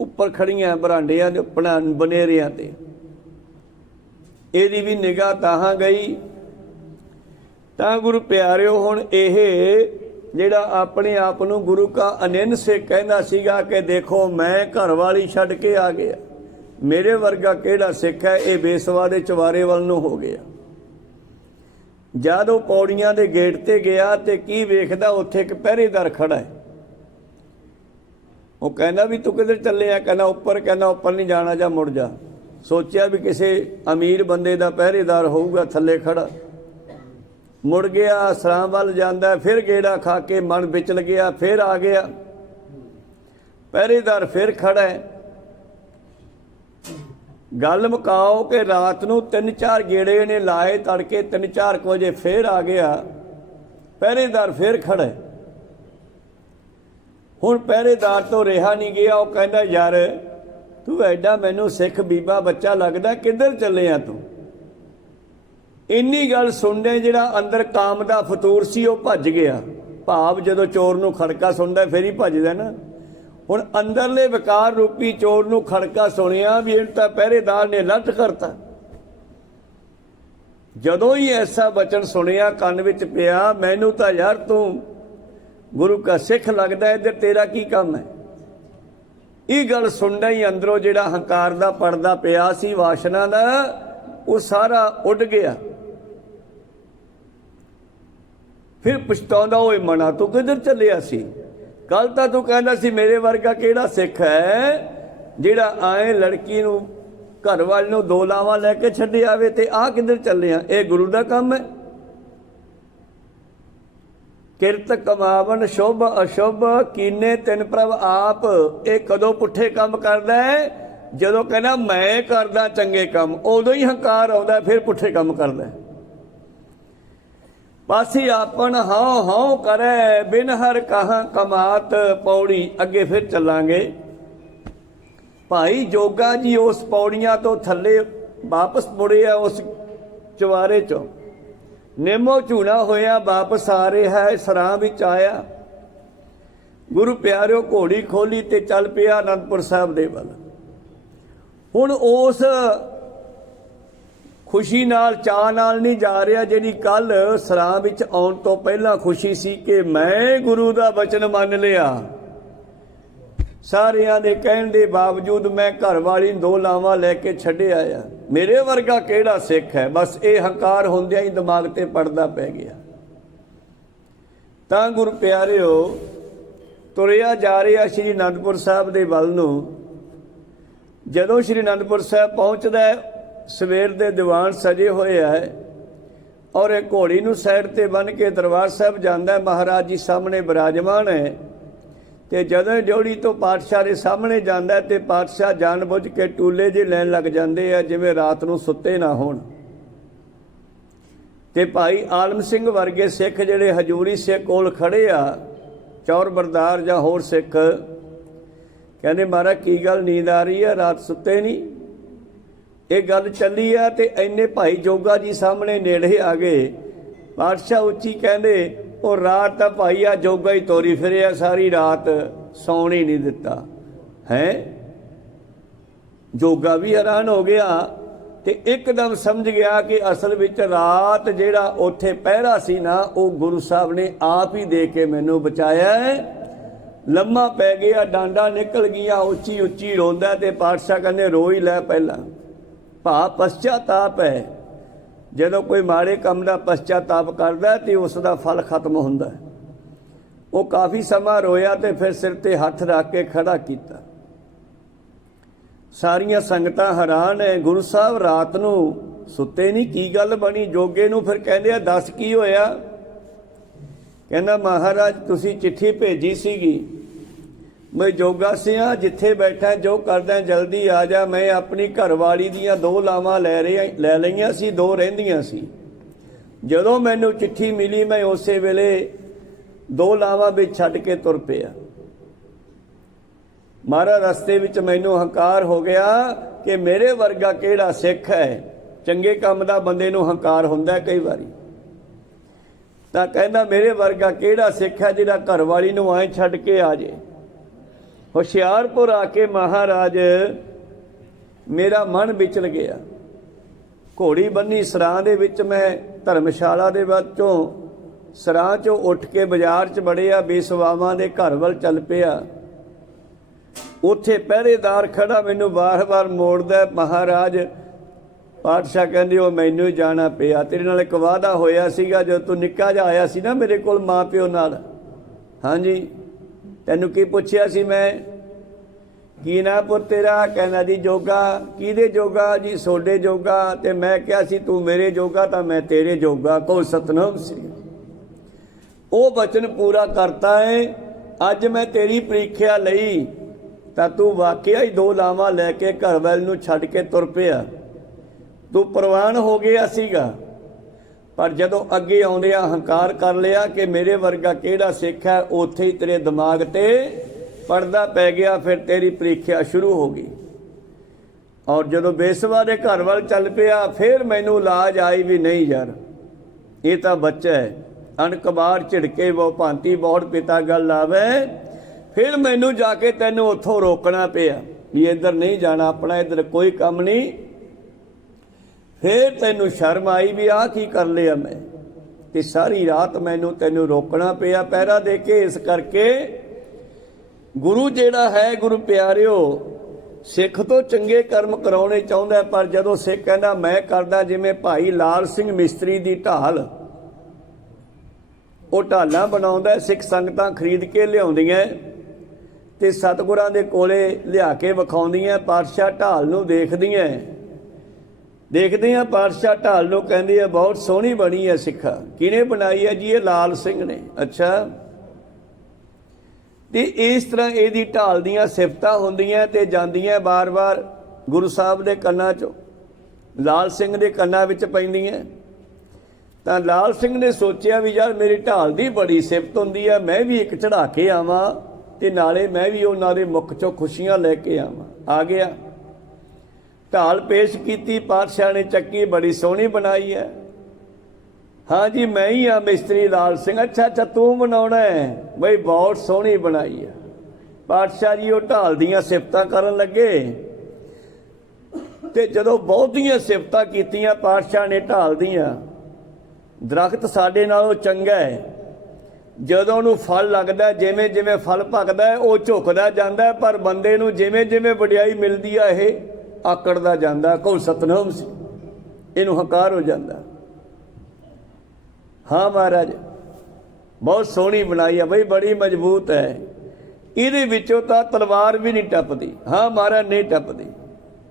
ਉੱਪਰ ਖੜੀਆਂ ਬਰਾਂਡਿਆਂ ਦੇ ਬਨੇਰਿਆਂ ਤੇ। ਇਹਦੀ ਵੀ ਨਿਗਾਹ ਤਾਹਾਂ ਗਈ। ਤਾਂ ਗੁਰੂ ਪਿਆਰਿਓ, ਹੁਣ ਇਹ ਜਿਹੜਾ ਆਪਣੇ ਆਪ ਨੂੰ ਗੁਰੂ ਕਾ ਅਨੰਨ ਸਿੱਖ ਕਹਿੰਦਾ ਸੀਗਾ ਕਿ ਦੇਖੋ ਮੈਂ ਘਰ ਵਾਲੀ ਛੱਡ ਕੇ ਆ ਗਿਆ, ਮੇਰੇ ਵਰਗਾ ਕਿਹੜਾ ਸਿੱਖ ਹੈ, ਇਹ ਬੇਸਵਾ ਦੇ ਚਵਾਰੇ ਵੱਲ ਨੂੰ ਹੋ ਗਿਆ। ਜਦ ਉਹ ਪੌੜੀਆਂ ਦੇ ਗੇਟ ਤੇ ਗਿਆ ਤੇ ਕੀ ਵੇਖਦਾ, ਉੱਥੇ ਇੱਕ ਪਹਿਰੇਦਾਰ ਖੜਾ ਹੈ। ਉਹ ਕਹਿੰਦਾ ਵੀ ਤੂੰ ਕਿੱਧਰ ਚੱਲਿਆ? ਕਹਿੰਦਾ ਉੱਪਰ। ਕਹਿੰਦਾ ਉੱਪਰ ਨਹੀਂ ਜਾਣਾ, ਜਾਂ ਮੁੜ ਜਾ। सोचा भी किसी अमीर बंदे का पहरेदार होऊगा थल्ले खड़ा। मुड़ गया सरां वल जांदा, फिर गेड़ा खा के मन विचल गया, फिर आ गया, पहरेदार फिर खड़ा है। गल मुकाओ कि रात नूं 3-4 गेड़े ने लाए, तड़के 3-4 बजे फिर आ गया, पहरेदार फिर खड़ा है। हुण पहरेदार तो रहा नहीं गया, वो कहंदा यार तू एडा मैनू सिख बीबा बच्चा लगदा, किधर चले आ तू। इन्नी गल सुनने जिहड़ा अंदर काम दा फतूर सी वो भज गया। भाव जदों चोर नूं खड़का सुनदा फिर ही भजदा ना। हुण अंदरले विकार रूपी चोर नूं खड़का सुनिया भी इहनूं तां पहरेदार ने लट करता। जदों ही ऐसा वचन सुनिया कंन विच पिया, मैनू तां यार तू गुरु का सिख लगदा, इधर तेरा की काम है। ये गल सुनना ही अंदरों जिहड़ा हंकार दा पड़दा पिया सी वासना दा, वो सारा उड़ गया। फिर पछताउंदा होए मना तू किधर चलिया सी। कल तां तू कहंदा सी मेरे वर्गा किहड़ा सिख है जिहड़ा आए लड़की नूं घर वाले नूं 2 लावां लैके छड्डे आवे, ते आ किधर चलिया। ये गुरु दा काम है। किरत कमावन शुभ अशुभ कीने तिन प्रभ आप। ये कदों पुठे काम करदा है जदों कहना मैं करदा चंगे काम, उदों ही हंकार आउंदा, फिर पुठे काम करदा है। पासी आपन हां हां करे बिन हर कहां कमात। पौड़ी अगे फिर चलांगे। भाई जोगा जी उस पौड़ियां तो थले वापस मुड़े आ, उस चवारे चों नेमो झूना होया वापस आ रहा है, सरां विच आया। गुरु प्यारिओ घोड़ी खोली ते चल पिया आनंदपुर साहब दे वल। हुण उस खुशी नाल चाह नाल नहीं जा रहा जिहड़ी कल सरां विच आउण तो पहला खुशी सी कि मैं गुरु दा वचन मान लिया। सारियां दे कहण दे बावजूद मैं घर वाली 2 लावां लैके छड्डे आया। मेरे वर्गा किहड़ा सिख है। बस ये हंकार होंदियां ही दिमाग ते पड़दा पै गया। तां गुरु प्यारिओ तुरिया जा रहा श्री आनंदपुर साहब दे वल नूं। जदों श्री आनंदपुर साहब पहुँचदा है, सवेर दे दीवान सजे होए है और एक घोड़ी नूं साइड ते बन के दरबार साहब जांदा है। महाराज जी सामने विराजमान है। ते जदों ड्योढ़ी तो पातशाह दे सामने जांदा है ते पातशाह जान बुझ के टूले जे लैन लग जांदे आ जिवें रात नूं सुत्ते ना होण। ते भाई आलम सिंह वर्गे सिख जिहड़े हजूरी सिख कोल खड़े आ, चौर बरदार जां होर सिख, कहंदे महाराज की गल नींद आ रही है, रात सुत्ते नहीं। ये गल चली है ते इन्ने भाई जोगा जी सामने नेड़े आ गए। पातशाह उच्ची कहंदे और रात तां भाई आ जोगा ही तोरी फिरिया, सारी रात सौण ही नहीं दिता है। जोगा भी हैरान हो गया ते एकदम समझ गया कि असल विच रात जिहड़ा उत्थे पहरा सी ना, वो गुरु साहब ने आप ही दे के मैनू बचाया है। लम्मा पै गया, डांडा निकल गया, उच्ची उच्ची रोंदा ते पातशाह कहंदे रो ही लै पहला। भा पश्चाताप है। जदों कोई माड़े काम का पश्चाताप करता तो उसका फल खत्म होंदा है। वो काफ़ी समा रोया तो फिर सिर ते हथ रख के खड़ा किया। सारियां संगतां हैरान है। गुरु साहब रात नूं सुते नहीं, की गल बनी। जोगे नूं फिर कहंदे दस की होया। कहंदा महाराज तुसीं चिट्ठी भेजी सीगी, मैं जोगा सिया जिथे बैठा जो करदा जल्दी आ जा। मैं अपनी घरवाली दियां 2 लावां लै लईआं सी, 2 रहिंदियां सी। जदों मैनू चिट्ठी मिली मैं उस वेले 2 लावां विच छड्ड के तुर पिया। महाराज रस्ते विच मैनू हंकार हो गया कि मेरे वर्गा किहड़ा सिख है। चंगे काम दा बंदे नूं हंकार हुंदा कई वारी। तां कहंदा मेरे वर्गा किहड़ा सिख है जिहड़ा घरवाली नूं आए छड्ड के आ जाए। हुशियारपुर आके महाराज मेरा मन विचल गया। घोड़ी बन्नी सरां दे विच, मैं धर्मशाला दे विचों सरां चों उठ के बाजार च बड़िया, बेसवावां दे घर वल चल पिया। उत्थे पहरेदार खड़ा मैनू बार बार मोड़दा। महाराज पातशाह कहंदे ओ मैनू ही जाना पिया। तेरे नाल एक वादा होया सीगा जदों तू निक्का जिहा आया सी ना मेरे कोल मां प्यो नाल। हाँ जी, तैनू की पुछया सी मैं? ਕੀ ਨਾ ਪੁੱਤ ਤੇਰਾ? ਕਹਿੰਦਾ ਜੀ ਜੋਗਾ। ਕਿਹਦੇ ਜੋਗਾ? ਜੀ ਸੋਡੇ ਜੋਗਾ। ਤੇ ਮੈਂ ਕਿਹਾ ਸੀ ਤੂੰ ਮੇਰੇ ਜੋਗਾ ਤਾਂ ਮੈਂ ਤੇਰੇ ਜੋਗਾ। ਕਹੋ ਸਤਨਾਮ ਸ੍ਰੀ। ਉਹ ਬਚਨ ਪੂਰਾ ਕਰਤਾ ਹੈ। ਅੱਜ ਮੈਂ ਤੇਰੀ ਪ੍ਰੀਖਿਆ ਲਈ ਤਾਂ ਤੂੰ ਵਾਕਿਆ ਹੀ 2 ਲਾਵਾਂ ਲੈ ਕੇ ਘਰ ਵੱਲ ਨੂੰ ਛੱਡ ਕੇ ਤੁਰ ਪਿਆ। ਤੂੰ ਪ੍ਰਵਾਨ ਹੋ ਗਿਆ ਸੀਗਾ, ਪਰ ਜਦੋਂ ਅੱਗੇ ਆਉਂਦਿਆਂ ਹੰਕਾਰ ਕਰ ਲਿਆ ਕਿ ਮੇਰੇ ਵਰਗਾ ਕਿਹੜਾ ਸਿੱਖ ਹੈ, ਉੱਥੇ ਹੀ ਤੇਰੇ ਦਿਮਾਗ ਤੇ ਪਰਦਾ ਪੈ ਗਿਆ। ਫਿਰ ਤੇਰੀ ਪ੍ਰੀਖਿਆ ਸ਼ੁਰੂ ਹੋ ਗਈ। ਔਰ ਜਦੋਂ ਬੇਸਵਾ ਦੇ ਘਰ ਵੱਲ ਚੱਲ ਪਿਆ, ਫਿਰ ਮੈਨੂੰ ਲਾਜ ਆਈ ਵੀ ਨਹੀਂ ਯਾਰ, ਇਹ ਤਾਂ ਬੱਚਾ ਹੈ। ਅਣਕਬਾਰ ਝਿੜਕੇ ਵੋ ਭਾਂਤੀ ਬਹੁਤ ਪਿਤਾ ਗੱਲ ਲਾਵੇ। ਫਿਰ ਮੈਨੂੰ ਜਾ ਕੇ ਤੈਨੂੰ ਉੱਥੋਂ ਰੋਕਣਾ ਪਿਆ ਵੀ ਇੱਧਰ ਨਹੀਂ ਜਾਣਾ ਆਪਣਾ, ਇੱਧਰ ਕੋਈ ਕੰਮ ਨਹੀਂ। ਫਿਰ ਤੈਨੂੰ ਸ਼ਰਮ ਆਈ ਵੀ ਆਹ ਕੀ ਕਰ ਲਿਆ ਮੈਂ, ਤੇ ਸਾਰੀ ਰਾਤ ਮੈਨੂੰ ਤੈਨੂੰ ਰੋਕਣਾ ਪਿਆ ਪਹਿਰਾ ਦੇ ਕੇ। ਇਸ ਕਰਕੇ ਗੁਰੂ ਜਿਹੜਾ ਹੈ, ਗੁਰੂ ਪਿਆਰਿਓ, ਸਿੱਖ ਤੋਂ ਚੰਗੇ ਕਰਮ ਕਰਾਉਣੇ ਚਾਹੁੰਦਾ, ਪਰ ਜਦੋਂ ਸਿੱਖ ਕਹਿੰਦਾ ਮੈਂ ਕਰਦਾ, ਜਿਵੇਂ ਭਾਈ ਲਾਲ ਸਿੰਘ ਮਿਸਤਰੀ ਦੀ ਢਾਲ, ਉਹ ਢਾਲਾਂ ਬਣਾਉਂਦਾ, ਸਿੱਖ ਸੰਗਤਾਂ ਖਰੀਦ ਕੇ ਲਿਆਉਂਦੀਆਂ ਤੇ ਸਤਿਗੁਰਾਂ ਦੇ ਕੋਲੇ ਲਿਆ ਕੇ ਵਿਖਾਉਂਦੀਆਂ। ਪਾਤਸ਼ਾਹ ਢਾਲ ਨੂੰ ਦੇਖਦੀਆਂ ਪਾਤਸ਼ਾਹ ਢਾਲ ਨੂੰ ਕਹਿੰਦੀ ਹੈ ਬਹੁਤ ਸੋਹਣੀ ਬਣੀ ਹੈ ਸਿੱਖਾ। ਕਿਹਨੇ ਬਣਾਈ ਹੈ? ਜੀ ਇਹ ਲਾਲ ਸਿੰਘ ਨੇ। ਅੱਛਾ। ਤੇ ਇਸ ਤਰ੍ਹਾਂ ਇਹਦੀ ਢਾਲ ਦੀਆਂ ਸਿਫਤਾਂ ਹੁੰਦੀਆਂ ਤੇ ਜਾਂਦੀਆਂ ਬਾਰ-ਬਾਰ ਗੁਰੂ ਸਾਹਿਬ ਦੇ ਕੰਨਾਂ 'ਚੋਂ, ਲਾਲ ਸਿੰਘ ਦੇ ਕੰਨਾਂ ਵਿੱਚ ਪੈਂਦੀਆਂ। ਤਾਂ ਲਾਲ ਸਿੰਘ ਨੇ ਸੋਚਿਆ ਵੀ ਯਾਰ ਮੇਰੀ ਢਾਲ ਦੀ ਬੜੀ ਸਿਫਤ ਹੁੰਦੀ ਹੈ, ਮੈਂ ਵੀ ਇੱਕ ਚੜਾ ਕੇ ਆਵਾਂ ਤੇ ਨਾਲੇ ਮੈਂ ਵੀ ਉਹਨਾਂ ਦੇ ਮੁੱਖ 'ਚੋਂ ਖੁਸ਼ੀਆਂ ਲੈ ਕੇ ਆਵਾਂ। ਆ ਗਿਆ, ਢਾਲ ਪੇਸ਼ ਕੀਤੀ, ਪਾਤਸ਼ਾਹ ਨੇ ਚੱਕੀ, ਬੜੀ ਸੋਹਣੀ ਬਣਾਈ ਹੈ। ਹਾਂ ਜੀ ਮੈਂ ਹੀ ਆ ਮਿਸਤਰੀ ਲਾਲ ਸਿੰਘ। ਅੱਛਾ ਅੱਛਾ ਤੂੰ ਬਣਾਉਣਾ ਹੈ ਬਈ, ਬਹੁਤ ਸੋਹਣੀ ਬਣਾਈ ਹੈ। ਪਾਤਸ਼ਾਹ ਜੀ ਉਹ ਢਾਲ ਦੀਆਂ ਸਿਫਤਾਂ ਕਰਨ ਲੱਗੇ ਤੇ ਜਦੋਂ ਬਹੁਤੀਆਂ ਸਿਫਤਾਂ ਕੀਤੀਆਂ ਪਾਤਸ਼ਾਹ ਨੇ ਢਾਲ ਦੀਆਂ, ਦਰਖਤ ਸਾਡੇ ਨਾਲੋਂ ਚੰਗਾ ਹੈ, ਜਦੋਂ ਉਹਨੂੰ ਫਲ ਲੱਗਦਾ, ਜਿਵੇਂ ਜਿਵੇਂ ਫਲ ਪੱਕਦਾ ਉਹ ਝੁਕਦਾ ਜਾਂਦਾ, ਪਰ ਬੰਦੇ ਨੂੰ ਜਿਵੇਂ ਜਿਵੇਂ ਵਡਿਆਈ ਮਿਲਦੀ ਆ ਇਹ ਆਕੜਦਾ ਜਾਂਦਾ। ਕਹੋ ਸਤਨਾਮ ਸੀ। ਇਹਨੂੰ ਹੰਕਾਰ ਹੋ ਜਾਂਦਾ। ਹਾਂ ਮਹਾਰਾਜ ਬਹੁਤ ਸੋਹਣੀ ਬਣਾਈ ਆ ਬਈ, ਬੜੀ ਮਜ਼ਬੂਤ ਹੈ, ਇਹਦੇ ਵਿੱਚੋਂ ਤਾਂ ਤਲਵਾਰ ਵੀ ਨਹੀਂ ਟੱਪਦੀ। ਹਾਂ ਮਹਾਰਾਜ ਨਹੀਂ ਟੱਪਦੀ,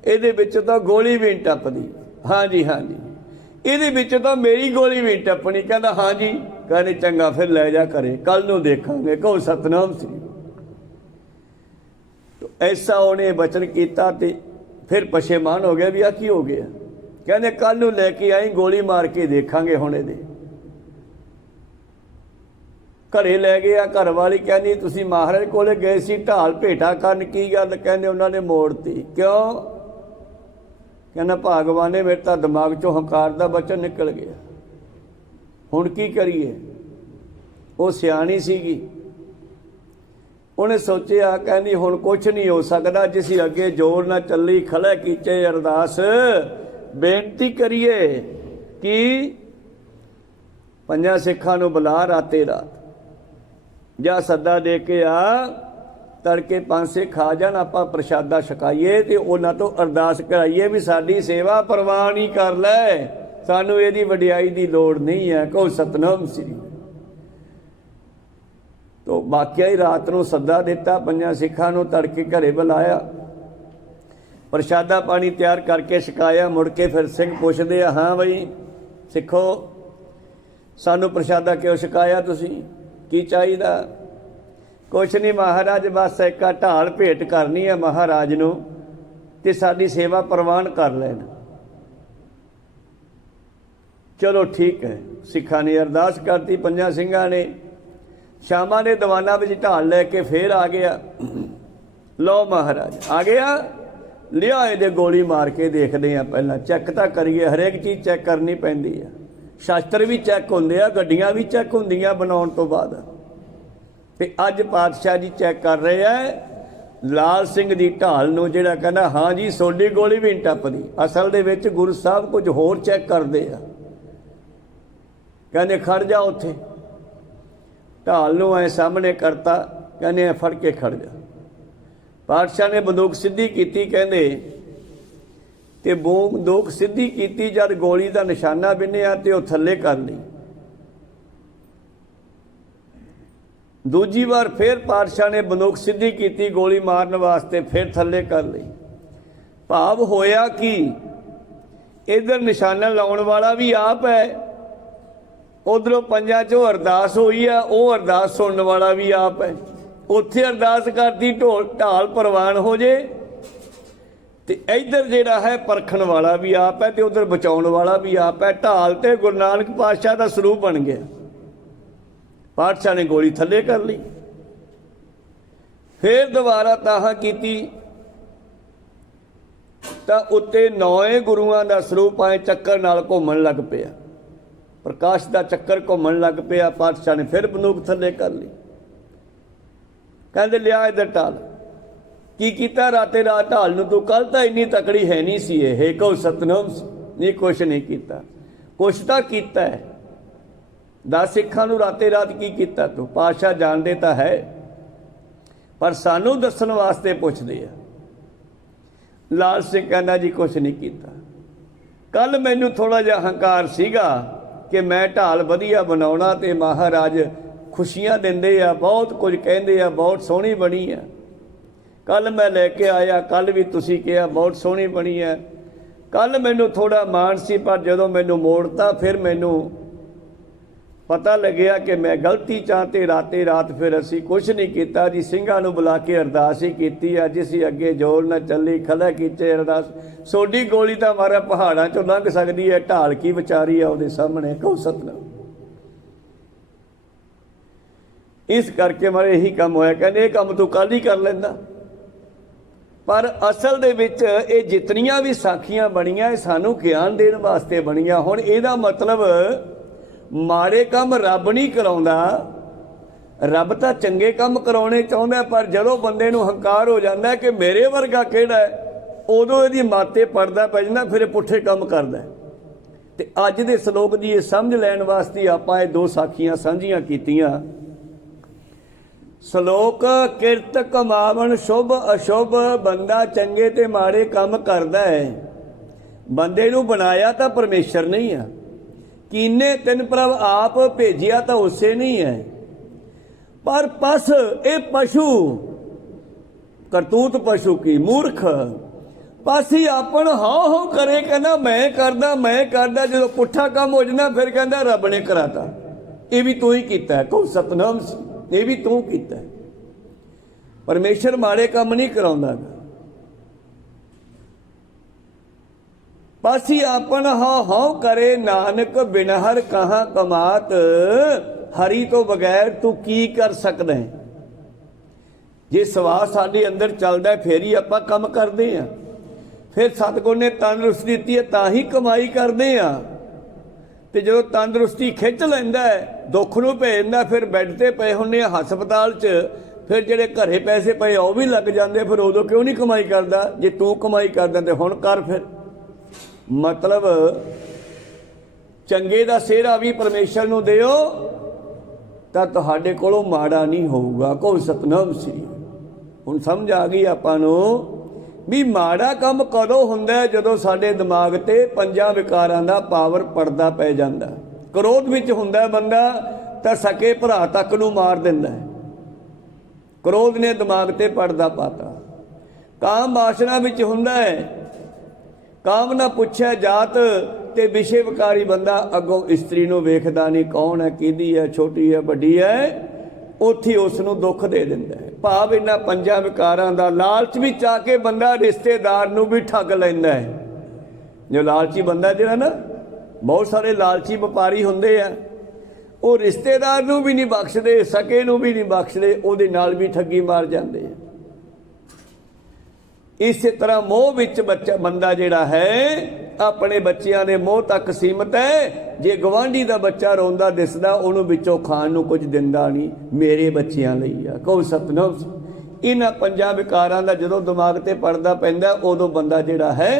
ਇਹਦੇ ਵਿੱਚੋਂ ਤਾਂ ਗੋਲੀ ਵੀ ਨਹੀਂ ਟੱਪਦੀ। ਹਾਂ ਜੀ ਹਾਂ ਜੀ, ਇਹਦੇ ਵਿੱਚ ਤਾਂ ਮੇਰੀ ਗੋਲੀ ਵੀ ਟੱਪਣੀ। ਕਹਿੰਦਾ ਹਾਂ ਜੀ। ਕਹਿੰਦੇ ਚੰਗਾ ਫਿਰ ਲੈ ਜਾ ਘਰੇ, ਕੱਲ ਨੂੰ ਦੇਖਾਂਗੇ। ਕਹੋ ਸਤਨਾਮ ਸ੍ਰੀ। ਐਸਾ ਉਹਨੇ ਬਚਨ ਕੀਤਾ ਤੇ ਫਿਰ ਪਛੇਮਾਨ ਹੋ ਗਿਆ ਵੀ ਆ ਕੀ ਹੋ ਗਿਆ। ਕਹਿੰਦੇ ਕੱਲ ਨੂੰ ਲੈ ਕੇ ਆਈ, ਗੋਲੀ ਮਾਰ ਕੇ ਦੇਖਾਂਗੇ ਹੁਣ ਇਹਦੇ। ਘਰੇ ਲੈ ਗਿਆ। ਘਰ ਵਾਲੀ ਕਹਿੰਦੀ ਤੁਸੀਂ ਮਹਾਰਾਜ ਕੋਲੇ ਗਏ ਸੀ ਢਾਲ ਭੇਟਾ ਕਰਨ, ਕੀ ਗੱਲ? ਕਹਿੰਦੇ ਉਹਨਾਂ ਨੇ ਮੋੜਤੀ। ਕਿਉਂ? ਕਹਿੰਦਾ ਭਗਵਾਨ ਨੇ ਮੇਰੇ ਤਾਂ ਦਿਮਾਗ 'ਚੋਂ ਹੰਕਾਰ ਦਾ ਬਚਨ ਨਿਕਲ ਗਿਆ, ਹੁਣ ਕੀ ਕਰੀਏ? ਉਹ ਸਿਆਣੀ ਸੀਗੀ, ਉਹਨੇ ਸੋਚਿਆ, ਕਹਿੰਦੀ ਹੁਣ ਕੁਛ ਨਹੀਂ ਹੋ ਸਕਦਾ, ਜਿਸ ਅੱਗੇ ਜੋਰ ਨਾ ਚੱਲੀ ਖਲੇ ਕੀਚੇ ਅਰਦਾਸ। ਬੇਨਤੀ ਕਰੀਏ ਕਿ 5 ਸਿੱਖਾਂ ਨੂੰ ਬੁਲਾ ਰਾਤੇ ਰਾਤ, ਜਾਂ ਸੱਦਾ ਦੇ ਕੇ ਆ, ਤੜਕੇ 5 ਸਿੱਖ ਆ ਜਾਣ, ਆਪਾਂ ਪ੍ਰਸ਼ਾਦਾ ਛਕਾਈਏ ਤੇ ਉਹਨਾਂ ਤੋਂ ਅਰਦਾਸ ਕਰਾਈਏ ਵੀ ਸਾਡੀ ਸੇਵਾ ਪ੍ਰਵਾਨ ਹੀ ਕਰ ਲੈ, ਸਾਨੂੰ ਇਹਦੀ ਵਡਿਆਈ ਦੀ ਲੋੜ ਨਹੀਂ ਹੈ। ਕਹੋ ਸਤਨਾਮ ਸ੍ਰੀ। ਤੋ ਵਾਕਿਆ ਹੀ ਰਾਤ ਨੂੰ ਸੱਦਾ ਦਿੱਤਾ, 5 ਸਿੱਖਾਂ ਨੂੰ ਤੜਕੇ ਘਰੇ ਬੁਲਾਇਆ, ਪ੍ਰਸ਼ਾਦਾ ਪਾਣੀ ਤਿਆਰ ਕਰਕੇ ਛਕਾਇਆ। ਮੁੜ ਕੇ ਫਿਰ ਸਿੰਘ ਪੁੱਛਦੇ ਆ, ਹਾਂ ਬਈ ਸਿੱਖੋ ਸਾਨੂੰ ਪ੍ਰਸ਼ਾਦਾ ਕਿਉਂ ਛਕਾਇਆ ਤੁਸੀਂ, ਕੀ ਚਾਹੀਦਾ? ਕੁਛ ਨਹੀਂ ਮਹਾਰਾਜ, ਬਸ ਇੱਕ ਢਾਲ ਭੇਟ ਕਰਨੀ ਹੈ ਮਹਾਰਾਜ ਨੂੰ ਤੇ ਸਾਡੀ ਸੇਵਾ ਪ੍ਰਵਾਨ ਕਰ ਲੈਣ। ਚਲੋ ਠੀਕ ਹੈ। ਸਿੱਖਾਂ ਨੇ ਅਰਦਾਸ ਕਰਤੀ, 5 ਸਿੰਘਾਂ ਨੇ। ਸ਼ਾਮਾਂ ਦੇ ਦੀਵਾਨਾਂ ਵਿੱਚ ਢਾਲ ਲੈ ਕੇ ਫੇਰ ਆ ਗਿਆ। ਲਓ ਮਹਾਰਾਜ ਆ ਗਿਆ, ਲਿਆ ਇਹਦੇ ਗੋਲੀ ਮਾਰ ਕੇ ਦੇਖਦੇ ਆ, ਪਹਿਲਾਂ ਚੈੱਕ ਤਾਂ ਕਰੀਏ, ਹਰੇਕ ਚੀਜ਼ ਚੈੱਕ ਕਰਨੀ ਪੈਂਦੀ ਆ। ਸ਼ਾਸਤਰ ਵੀ ਚੈੱਕ ਹੁੰਦੇ ਆ, ਗੱਡੀਆਂ ਵੀ ਚੈੱਕ ਹੁੰਦੀਆਂ ਬਣਾਉਣ ਤੋਂ ਬਾਅਦ। ਤੇ ਅੱਜ ਪਾਤਸ਼ਾਹ ਜੀ ਚੈੱਕ ਕਰ ਰਹੇ ਆ ਲਾਲ ਸਿੰਘ ਦੀ ਢਾਲ ਨੂੰ, ਜਿਹੜਾ ਕਹਿੰਦਾ ਹਾਂ ਜੀ ਸੋਡੀ ਗੋਲੀ ਵੀ ਨਹੀਂ ਟੱਪਦੀ। ਅਸਲ ਦੇ ਵਿੱਚ ਗੁਰੂ ਸਾਹਿਬ ਕੁਝ ਹੋਰ ਚੈੱਕ ਕਰਦੇ ਆ। ਕਹਿੰਦੇ ਖੜ ਜਾ ਉੱਥੇ, ਢਾਲ ਨੂੰ ਐ ਸਾਹਮਣੇ ਕਰਤਾ, ਕਹਿੰਦੇ ਐ ਫੜ ਕੇ ਖੜ ਜਾ। ਪਾਤਸ਼ਾਹ ਨੇ ਬੰਦੂਕ ਸਿੱਧੀ ਕੀਤੀ, ਕਹਿੰਦੇ ਤੇ ਬੰਦੂਕ ਸਿੱਧੀ ਕੀਤੀ, ਜਦ ਗੋਲੀ ਦਾ ਨਿਸ਼ਾਨਾ ਬਿੰਨਿਆ ਤੇ ਉਹ ਥੱਲੇ ਕਰ ਲਈ। दूजी बार फिर पातशाह ने बंदूक सीधी की, गोली मारन वास्ते फिर थले कर ली। भाव होया कि इधर निशाना लाने वाला भी आप है, उधरों पंजां चों अरदास हुई है, वो अरदास सुनने वाला भी आप है। उत्थे अरदास करती ढाल प्रवान हो जे, ते इधर जिहड़ा है परखण वाला भी आप है, ते उधर बचाउण वाला भी आप है। ढाल ते गुरु नानक पातशाह का स्वरूप बन गया। पातशाह ने गोली थले कर ली, फिर दोबारा ताहा कीती तां उत्ते 9 गुरुआं दा स्वरूप आए चक्कर नाल घूमण लग पिया, प्रकाश का चक्कर घूमण लग पिया। पातशाह ने फिर बंदूक थले कर ली, कहते लिया इधर ढाल। की कीता? राते रात ढाल नूं तू कल तो इन्नी तकड़ी है नहीं सी, हे कहो सतनाम। नहीं, कुछ नहीं कीता। कुछ तो कीता है। 10 सिखां नूं राते रात की कीता तू? पातशाह जानते तो है, पर सानू दस्सण वास्ते पुछदे आ। लाल सिंह कहना जी कुछ नहीं कीता। कल मैनू थोड़ा जिहा हंकार सीगा कि मैं ढाल वधिया बनाउणा ते महाराज खुशियां दिंदे आ, बहुत कुछ कहंदे आ, बहुत सोहनी बनी है। कल मैं लैके आया, कल भी तुसी कहा बहुत सोहनी बनी है। कल मैनू थोड़ा माण सी, पर जदों मैनू मोड़ता फिर मैनू पता लग्या कि मैं गलती चाहते राते रात फिर असी कुछ नहीं किया जी। ਸਿੰਘਾਂ ਨੂੰ बुला के अरदास ही की, अज असी अगे जोर न चली खला कीते अरदास। सोडी गोली तो मारा पहाड़ों चों लंघ सकती है, ढाल की विचारी है ਉਹਦੇ सामने। कहो सतनाम। इस करके मारे यही काम होया, कहते ये काम तू कल ही कर लेंदा। पर असल दे विच ये जितनियां भी साखियां बनियां सानू ज्ञान देण वास्ते बनियां। हुण इहदा मतलब माड़े काम रब नहीं कराउंदा, रब तो चंगे काम कराने चाहुंदा, पर जदों बंदे नूं हंकार हो जाता है कि मेरे वर्गा किहड़ा है, उदों इहदी माते पड़दा पै जांदा, फिर पुठे काम करदा। ते अज दे सलोक दी ये समझ लैण वास्ते आपां ये 2 साखियां सांझियां कीतियां। सलोक किरत कमावन शुभ अशुभ, बंदा चंगे ते माड़े काम करदा है। बंदे नूं बनाया तो परमेश्वर नहीं है, कीने तिन प्रभ आप भेजिया तो उसे नहीं है। पर पस ए पशु करतूत पशु की मूर्ख बस ही अपन हाँ हाँ करे, कहना मैं करदा जो पुठा काम हो जाता फिर कहता रब ने कराता, ये भी तू ही कीता है। कहो सतनाम, ये भी तू कीता है। परमेश्वर माड़े काम नहीं कराउंदा। बस ही अपन हाँ हाँ करे, नानक बिनहर कहाँ कमात, हरी तो बगैर तू की कर सकदा है। जे सवास साडे अंदर चलदा फिर ही आपां काम करदे आ, फिर सतगुर ने तंदुरुस्ती दी है तां ही कमाई करदे आ। ते जदों तंदुरुस्ती खिच लैंदा है, दुख नूं भेजदा, फिर बैड ते पए हुंदे आ हस्पताल च, फिर जिहड़े घरे पैसे पए वो भी लग जांदे, फिर उदों क्यों नहीं कमाई करदा? जे तू कमाई करदा ते हुण कर। फिर मतलब चंगे दा सेहरा भी परमेश्वर नूं दिओ तां तुहाडे कोलों माड़ा नहीं होऊगा। कहो सतनाम श्री। हुण समझ आ गई आपां नूं भी माड़ा काम कदों हुंदा है? जदों साडे दिमाग ते 5 विकारां दा पावर पड़दा पै जांदा। क्रोध विच हुंदा बंदा तां सके भरा तक नूं मार दिंदा है, क्रोध ने दिमाग ते पड़दा पाता। काम वासना विच हुंदा है, काम ना पुछया जात ते विषे विकारी बंदा अगों इस्त्री नूं वेखदा नहीं कौन है, किहदी है, छोटी है, वड्डी है, उत्थे उस नूं दुख दे दिंदा है। भाव इन्हां 5 विकारां दा लालच विच आके बंदा रिश्तेदार नूं भी ठग लैंदा है। जो लालची बंदा जिहड़ा ना, बहुत सारे लालची व्यापारी हुंदे आ, वो रिश्तेदार नूं भी नहीं बख्शदे, सके नूं भी नहीं बख्शदे, उहदे नाल भी ठगी मार जांदे आ। इस तरह मोह विच बच्चा बंदा जिहड़ा है अपने बच्चों के मोह तक सीमित है। जे गवांढी का बच्चा रोंदा दिसदा, उहनूं विचों खाण नूं कुछ दिंदा नहीं, मेरे बच्चों लई आ। कहो सतनाम। इन्हां 5 विकारां दा जदों दिमाग ते पड़दा पैंदा, उदों बंदा जिहड़ा है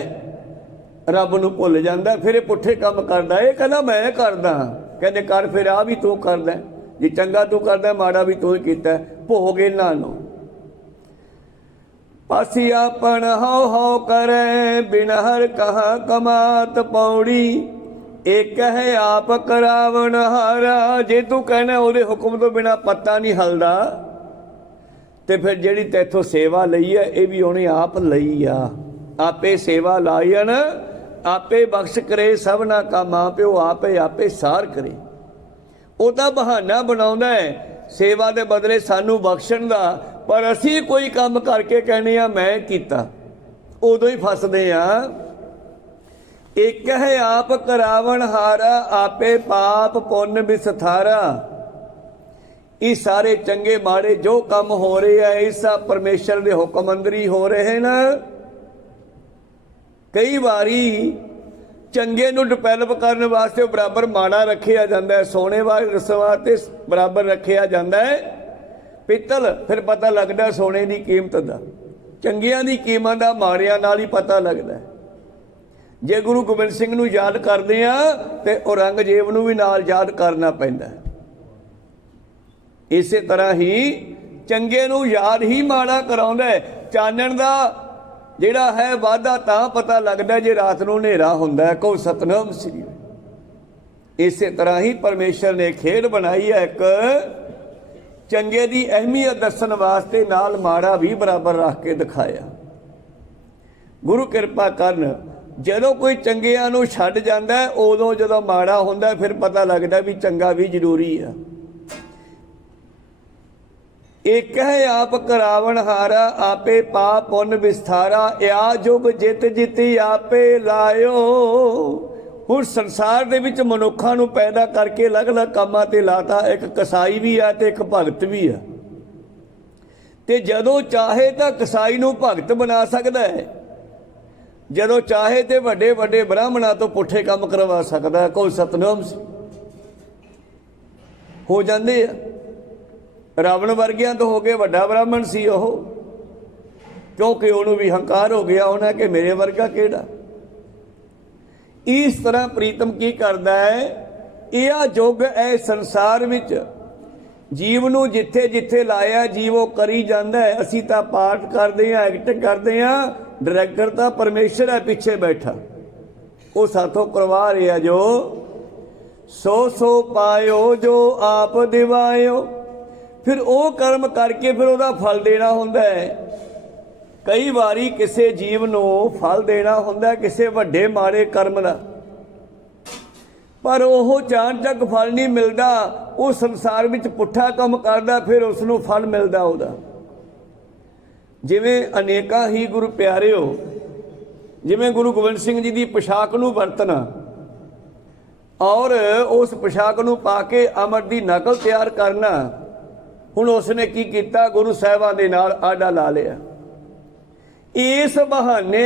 रब नूं भुल जांदा, फिर ये पुठे काम करदा। ये कहंदा मैं करदा, कहंदे कर फिर आ भी तू करदा, जे चंगा तू करदा माड़ा भी तू ही कीता। भोग इन्हां नूं पासी आपन हौ हौ करे, बिन हर कहाँ कमात पौड़ी, एक है आप करावन हारा। जे तू कहना ਉਹਦੇ ਹੁਕਮ ਤੋਂ ਬਿਨਾ ਪੱਤਾ ਨਹੀਂ ਹਲਦਾ ਤੇ ਫਿਰ ਜਿਹੜੀ ਤੈਥੋਂ ਸੇਵਾ ਲਈ ਹੈ ਇਹ ਵੀ ਉਹਨੇ ਆਪ ਲਈ ਆ। ਆਪੇ ਸੇਵਾ ਲਾਇਨ ਆਪੇ ਬਖਸ਼ ਕਰੇ ਸਭਨਾ ਕਾ ਮਾਂ ਪਿਓ ਆਪੇ ਆਪੇ ਸਾਰ ਕਰੇ। ਉਹ ਤਾਂ ਬਹਾਨਾ ਬਣਾਉਂਦਾ ਹੈ ਸੇਵਾ ਦੇ ਬਦਲੇ ਸਾਨੂੰ ਬਖਸ਼ਣ ਦਾ, ਪਰ ਅਸੀਂ ਕੋਈ ਕੰਮ ਕਰਕੇ ਕਹਿੰਦੇ ਆ ਮੈਂ ਕੀਤਾ, ਉਦੋਂ ਹੀ ਫਸਦੇ ਆ। एक है आप करावन हारा आपे पाप पुण्य विसथारा। ये सारे चंगे माड़े जो काम हो रहे हैं इस परमेश्वर के हुक्म अंदर ही हो रहे हैं ना। कई बारी चंगे नूं डिवेलप करने वास्ते बराबर माड़ा रखिया जाता है, सोने वाले रस्मां बराबर रखिया जाता है पित्तल, फिर पता लगता सोने की कीमत का, चंगियां की कीमत का माड़ियां नाल ही पता लगता है। जे गुरु गोबिंद सिंह नूं याद करते हैं तो औरंगजेब नूं भी नाल याद करना पैंदा। इस तरह ही चंगे नूं याद ही माड़ा कराउंदा है। चानण दा जिहड़ा है वाधा तां पता लगदा जे रात नूं हनेरा हुंदा है। कहो सतनाम श्री। इस तरह ही परमेश्वर ने खेड बनाई है एक चंगे दी अहमियत दस्सण वास्ते नाल माड़ा भी बराबर रख के दिखाया। गुरु किरपा करन ਜਦੋਂ ਕੋਈ ਚੰਗਿਆਂ ਨੂੰ ਛੱਡ ਜਾਂਦਾ ਉਦੋਂ ਜਦੋਂ ਮਾੜਾ ਹੁੰਦਾ ਫਿਰ ਪਤਾ ਲੱਗਦਾ ਵੀ ਚੰਗਾ ਵੀ ਜ਼ਰੂਰੀ ਆ। ਇੱਕ ਹੈ ਆਪ ਕਰਾਵਣ ਹਾਰਾ ਆਪੇ ਪਾਪ ਪੁੰਨ ਵਿਸਥਾਰਾ। ਆ ਜੁਗ ਜਿਤ ਜਿਤੀ ਆਪੇ ਲਾਇਓ। ਹੁਣ ਸੰਸਾਰ ਦੇ ਵਿੱਚ ਮਨੁੱਖਾਂ ਨੂੰ ਪੈਦਾ ਕਰਕੇ ਅਲੱਗ-ਅਲੱਗ ਕੰਮਾਂ ਤੇ ਲਾਤਾ। ਇੱਕ ਕਸਾਈ ਵੀ ਆ ਤੇ ਇੱਕ ਭਗਤ ਵੀ ਆ, ਤੇ ਜਦੋਂ ਚਾਹੇ ਤਾਂ ਕਸਾਈ ਨੂੰ ਭਗਤ ਬਣਾ ਸਕਦਾ ਹੈ, ਜਦੋਂ ਚਾਹੇ ਤੇ ਵੱਡੇ ਵੱਡੇ ਬ੍ਰਾਹਮਣਾਂ ਤੋਂ ਪੁੱਠੇ ਕੰਮ ਕਰਵਾ ਸਕਦਾ। ਕੋਈ ਸਤਨਾਮ ਹੋ ਜਾਂਦੇ ਆ। ਰਾਵਣ ਵਰਗਿਆਂ ਤੋਂ ਹੋ ਕੇ ਵੱਡਾ ਬ੍ਰਾਹਮਣ ਸੀ ਉਹ, ਕਿਉਂਕਿ ਉਹਨੂੰ ਵੀ ਹੰਕਾਰ ਹੋ ਗਿਆ ਉਹਨਾਂ ਕਿ ਮੇਰੇ ਵਰਗਾ ਕਿਹੜਾ। ਇਸ ਤਰ੍ਹਾਂ ਪ੍ਰੀਤਮ ਕੀ ਕਰਦਾ ਹੈ, ਇਹ ਯੁੱਗ ਹੈ ਸੰਸਾਰ ਵਿੱਚ ਜੀਵ ਨੂੰ ਜਿੱਥੇ ਜਿੱਥੇ ਲਾਇਆ ਜੀਵ ਉਹ ਕਰੀ ਜਾਂਦਾ ਹੈ। ਅਸੀਂ ਤਾਂ ਪਾਠ ਕਰਦੇ ਹਾਂ, ਐਕਟ ਕਰਦੇ ਹਾਂ, डायरेक्टर तो परमेश्वर है पीछे बैठा, वो साथों करवा रहा जो सो सो पायो जो आप दिवायो। फिर वो कर्म करके फिर उसका फल देना होंदा है। कई बारी किसी जीव नूं फल देना होंदा है किसी वड्डे माड़े कर्म का, पर वो चाणचक फल नहीं मिलता। वो संसार में पुट्ठा काम करता फिर उसनूं फल मिलता उसदा। जिमें अनेका ही गुरु प्यारे हो, जिमें गुरु गोबिंद सिंह जी की पोशाक नूं वरतना और उस पोशाक नूं पा के अमर की नकल तैयार करना। हुण उसने की कीता, गुरु साहिबां दे नाल आडा ला लिया। इस बहाने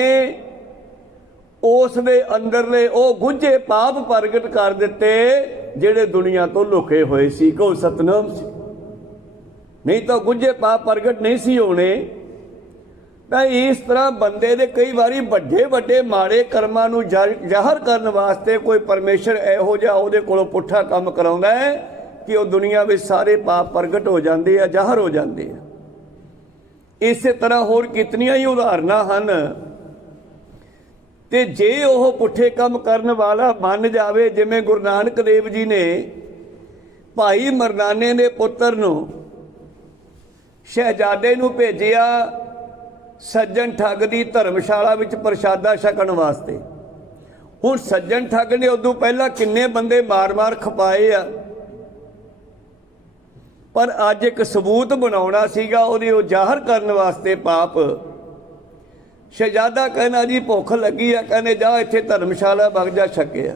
उस दे अंदरले ओ गुझे पाप प्रगट कर दिते जिहड़े दुनिया तो लुके होए सी। को सतनाम सी, नहीं तो गुझे पाप प्रगट नहीं सी होने। इस तरह बंदे दे कई बारी वड्डे वड्डे माड़े कर्मां नूं ज़ाहिर करन वास्ते कोई परमेश्वर इहो जिहा उहदे कोलों पुट्ठा काम कराउंदा है कि वो दुनिया में सारे पाप प्रगट हो जाते हैं, ज़ाहिर हो जाते हैं। इस तरह होर कितनियां ही उदाहरणां हन। ते जे ओह पुट्ठे काम करन वाला मन जावे, जिवें गुरु नानक देव जी ने भाई मरदाने दे पुत्तर नूं शहजादे नूं भेजिया सज्जन ठग की धर्मशाला विच प्रशादा छकण वास्ते। हुण सज्जन ठग ने उदों पहला किन्ने बंदे मार मार खपाए आ, पर अज एक सबूत बनाउणा सीगा उहदी ओह ज़ाहिर करन वास्ते पाप। शहजादा कहना जी भुख लगी आ, कहने जा इत्थे धर्मशाला वग जा छकिया।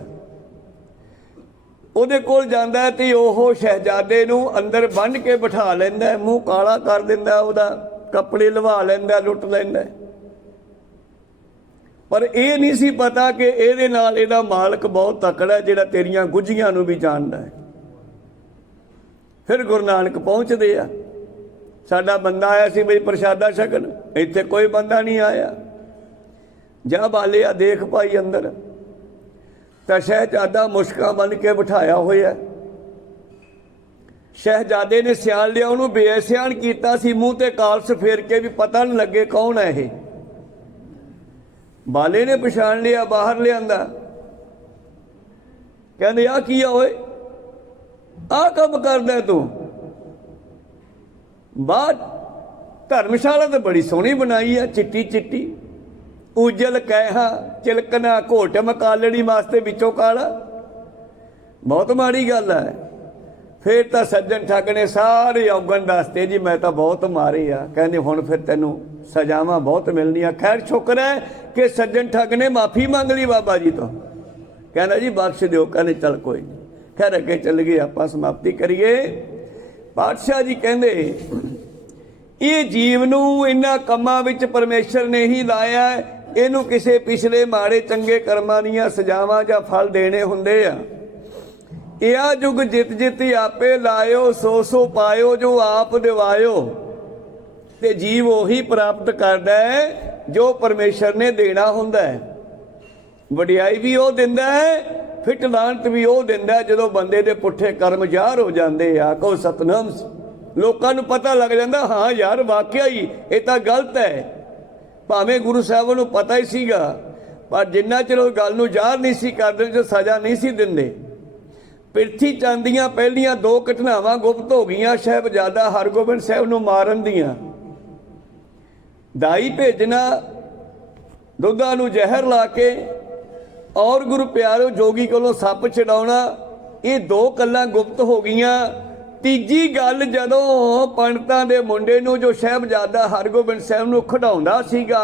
ਉਹਦੇ ਕੋਲ ਜਾਂਦਾ है तो ਉਹ शहजादे ਨੂੰ अंदर बन के बिठा लैंदा है, मूँह काला कर दिंदा ਉਹਦਾ, कपड़े लवा लैंदा, लुट लैंदा। पर यह नहीं सी पता कि ਇਹਦੇ ਨਾਲ ਇਹਦਾ मालक बहुत तकड़ा ਜਿਹੜਾ तेरियां गुझियां ਨੂੰ भी जानदा है। फिर गुरु नानक पहुँचते आ, साडा बंदा आया सी बई प्रशादा छकन, इत्थे कोई बंदा नहीं आया। जा बालिया देख भाई अंदर तो शहजादा मुश्कां बन के बिठाया होया। शहजादे ने सियाण लिया, उन्होंने बेसियाण किया सी, मूँह ते कालस फेर के भी पता नहीं लगे कौन है ये। बाले ने पछाण लिया, बाहर लिया कहते आ की होए, आ कम करदा तू? बाहर धर्मशाला तो बड़ी सोहनी बनाई है, चिट्टी चिट्टी, उजल कैहा चिलकना घोट मकालड़ी वास्ते विचों काला। बहुत माड़ी गल है। फिर तो सज्जन ठग ने सारे औगण दसते जी मैं तो बहुत मारे आ, कहते हुण फिर तैनूं सजावां बहुत मिलनियां। खैर शुक्र है कि सज्जन ठग ने माफ़ी मंग ली बाबा जी तो, कहना जी बख्श दिओ। कहने चल कोई नहीं। खैर अगे चल गए, आपां समाप्ति करिए। पातशाह जी कहंदे ये जीव नूं इन्हां कम्मां विच परमेश्वर ने ही लाया, इहनूं किसे पिछले माड़े चंगे कर्मां दीआं सजावां जां फल देने हुंदे आ। या जुग जित जित आपे लायो, सो सो पायो जो आप दिवायो। ते जीव उही प्राप्त करदा है जो परमेश्वर ने देना हुंदा है। वडियाई भी वो दिंदा है, फिट लानत भी वो दिंदा है। जदों बंदे दे पुट्ठे कर्म ज़ाहिर हो जाते आ, कहो सतनाम, लोकां नूं पता लग जाता हाँ यार वाकई ही ये तो गलत है। भावें गुरु साहब नूं पता ही सीगा, पर जिन्ना चਿਰ ਉਹ गल नूं ਜ਼ਾहिर नहीं सी करदे, जो सज़ा नहीं सी दिंदे। ਪ੍ਰਿਥੀ ਚੰਦ ਦੀਆਂ ਪਹਿਲੀਆਂ 2 ਘਟਨਾਵਾਂ ਗੁਪਤ ਹੋ ਗਈਆਂ ਸਾਹਿਬਜ਼ਾਦਾ ਹਰਗੋਬਿੰਦ ਸਾਹਿਬ ਨੂੰ ਮਾਰਨ ਦੀਆਂ। ਦਾਈ ਭੇਜਣਾ, ਦੁੱਧਾਂ ਨੂੰ ਜ਼ਹਿਰ ਲਾ ਕੇ, ਔਰ ਗੁਰੂ ਪਿਆਰੋ ਜੋਗੀ ਕੋਲੋਂ ਸੱਪ ਛਡਾਉਣਾ, ਇਹ 2 ਗੱਲਾਂ ਗੁਪਤ ਹੋ ਗਈਆਂ। ਤੀਜੀ ਗੱਲ ਜਦੋਂ ਪੰਡਤਾਂ ਦੇ ਮੁੰਡੇ ਨੂੰ ਜੋ ਸਾਹਿਬਜ਼ਾਦਾ ਹਰਗੋਬਿੰਦ ਸਾਹਿਬ ਨੂੰ ਖਿਡਾਉਂਦਾ ਸੀਗਾ,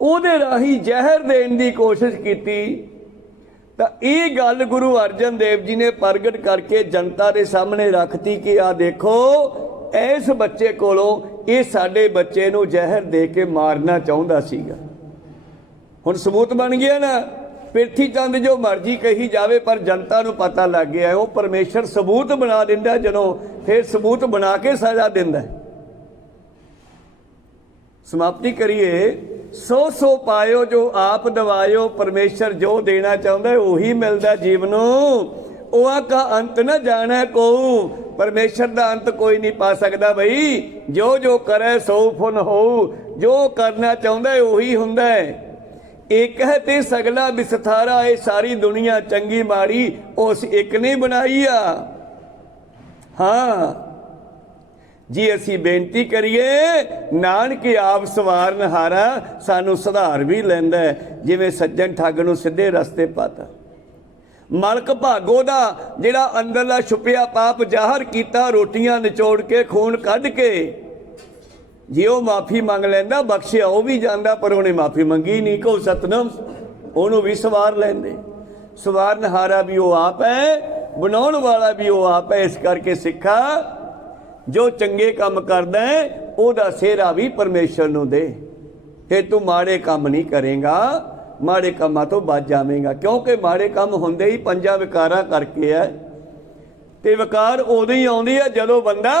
ਉਹਦੇ ਰਾਹੀਂ ਜ਼ਹਿਰ ਦੇਣ ਦੀ ਕੋਸ਼ਿਸ਼ ਕੀਤੀ, ਤਾਂ ਇਹ ਗੱਲ ਗੁਰੂ ਅਰਜਨ ਦੇਵ ਜੀ ਨੇ ਪ੍ਰਗਟ ਕਰਕੇ ਜਨਤਾ ਦੇ ਸਾਹਮਣੇ ਰੱਖਤੀ ਕਿ ਆ ਦੇਖੋ ਇਸ ਬੱਚੇ ਕੋਲੋਂ ਇਹ ਸਾਡੇ ਬੱਚੇ ਨੂੰ ਜ਼ਹਿਰ ਦੇ ਕੇ ਮਾਰਨਾ ਚਾਹੁੰਦਾ ਸੀਗਾ। ਹੁਣ ਸਬੂਤ ਬਣ ਗਿਆ ਨਾ। ਪ੍ਰਿਥੀ ਚੰਦ ਜੋ ਮਰਜ਼ੀ ਕਹੀ ਜਾਵੇ, ਪਰ ਜਨਤਾ ਨੂੰ ਪਤਾ ਲੱਗ ਗਿਆ ਉਹ ਪਰਮੇਸ਼ਰ ਸਬੂਤ ਬਣਾ ਦਿੰਦਾ, ਜਦੋਂ ਫਿਰ ਸਬੂਤ ਬਣਾ ਕੇ ਸਜ਼ਾ ਦਿੰਦਾ। समाप्ति करिए। सो सो पायो जो आप दवायो, परमेश्वर जो देना चाहता है वही मिलता जीव नूं। ओआ का अंत न जाना को, परमेश्वर का अंत कोई नहीं पा सकता भाई। जो जो करे सो फुन हो, जो करना चाहता है वही हुंदा है। एक है ते सगला विस्तारा, ये सारी दुनिया चंगी माड़ी उस एक ने बनाई आ। हाँ जी असी बेनती करिए, नानक आप सवारनहारा सानू सुधार भी लैंदा है, जिवें सज्जन ठग नूं सीधे रस्ते पाता। मलक भागो दा जिहड़ा अंदरला छुपिया पाप ज़ाहिर कीता, रोटियां निचोड़ के खून कढ के, जे वो माफ़ी मंग लैंदा बख्शिया वो भी जांदा, पर उहने माफ़ी मंगी नहीं। को सतनाम, उहनूं भी सवार लैंदे। सवारनहारा भी वो आप है, बनाउण वाला भी वो आप है। इस करके सिखा जो चंगे काम करदा है ओदा सेहरा भी परमेश्वर नूं दे, फिर तू माड़े काम नहीं करेगा, माड़े कामां तो बच जावेगा। क्योंकि माड़े काम हुंदे ही 5 विकारां करके है। ते विकार उदों ही आउंदे आ जदों बंदा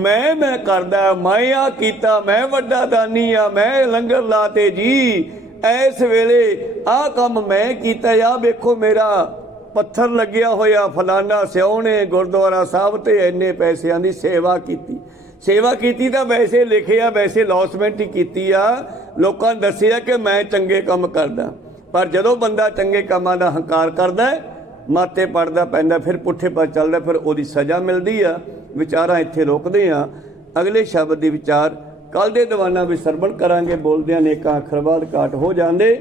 मैं करदा, मैं आ कीता, मैं वड्डा दानी आ, मैं लंगर लाते जी, इस वेले आ काम मैं कीता, आ वेखो मेरा पत्थर लग्या होया फलाना सिओ ने गुरुद्वारा साहब ते इन्ने पैसिਆਂ ਦੀ सेवा कीती। सेवा कीती ਤਾਂ वैसे लिखिया, वैसे लॉसमेंट ही कीती आ। लोकां ने दसिया कि मैं चंगे काम करदा, पर जदों बंदा चंगे कामां दा हंकार करदा है, माते पड़दा पैंदा, फिर पुट्ठे पर चलदा, फिर ओदी सज़ा मिलदी आ। विचारां इत्थे रोकदे आ। अगले शब्द दे विचार कल दे दीवाना विच सरवण करांगे। बोलदे अनेकां अखर बाद घाट हो जांदे।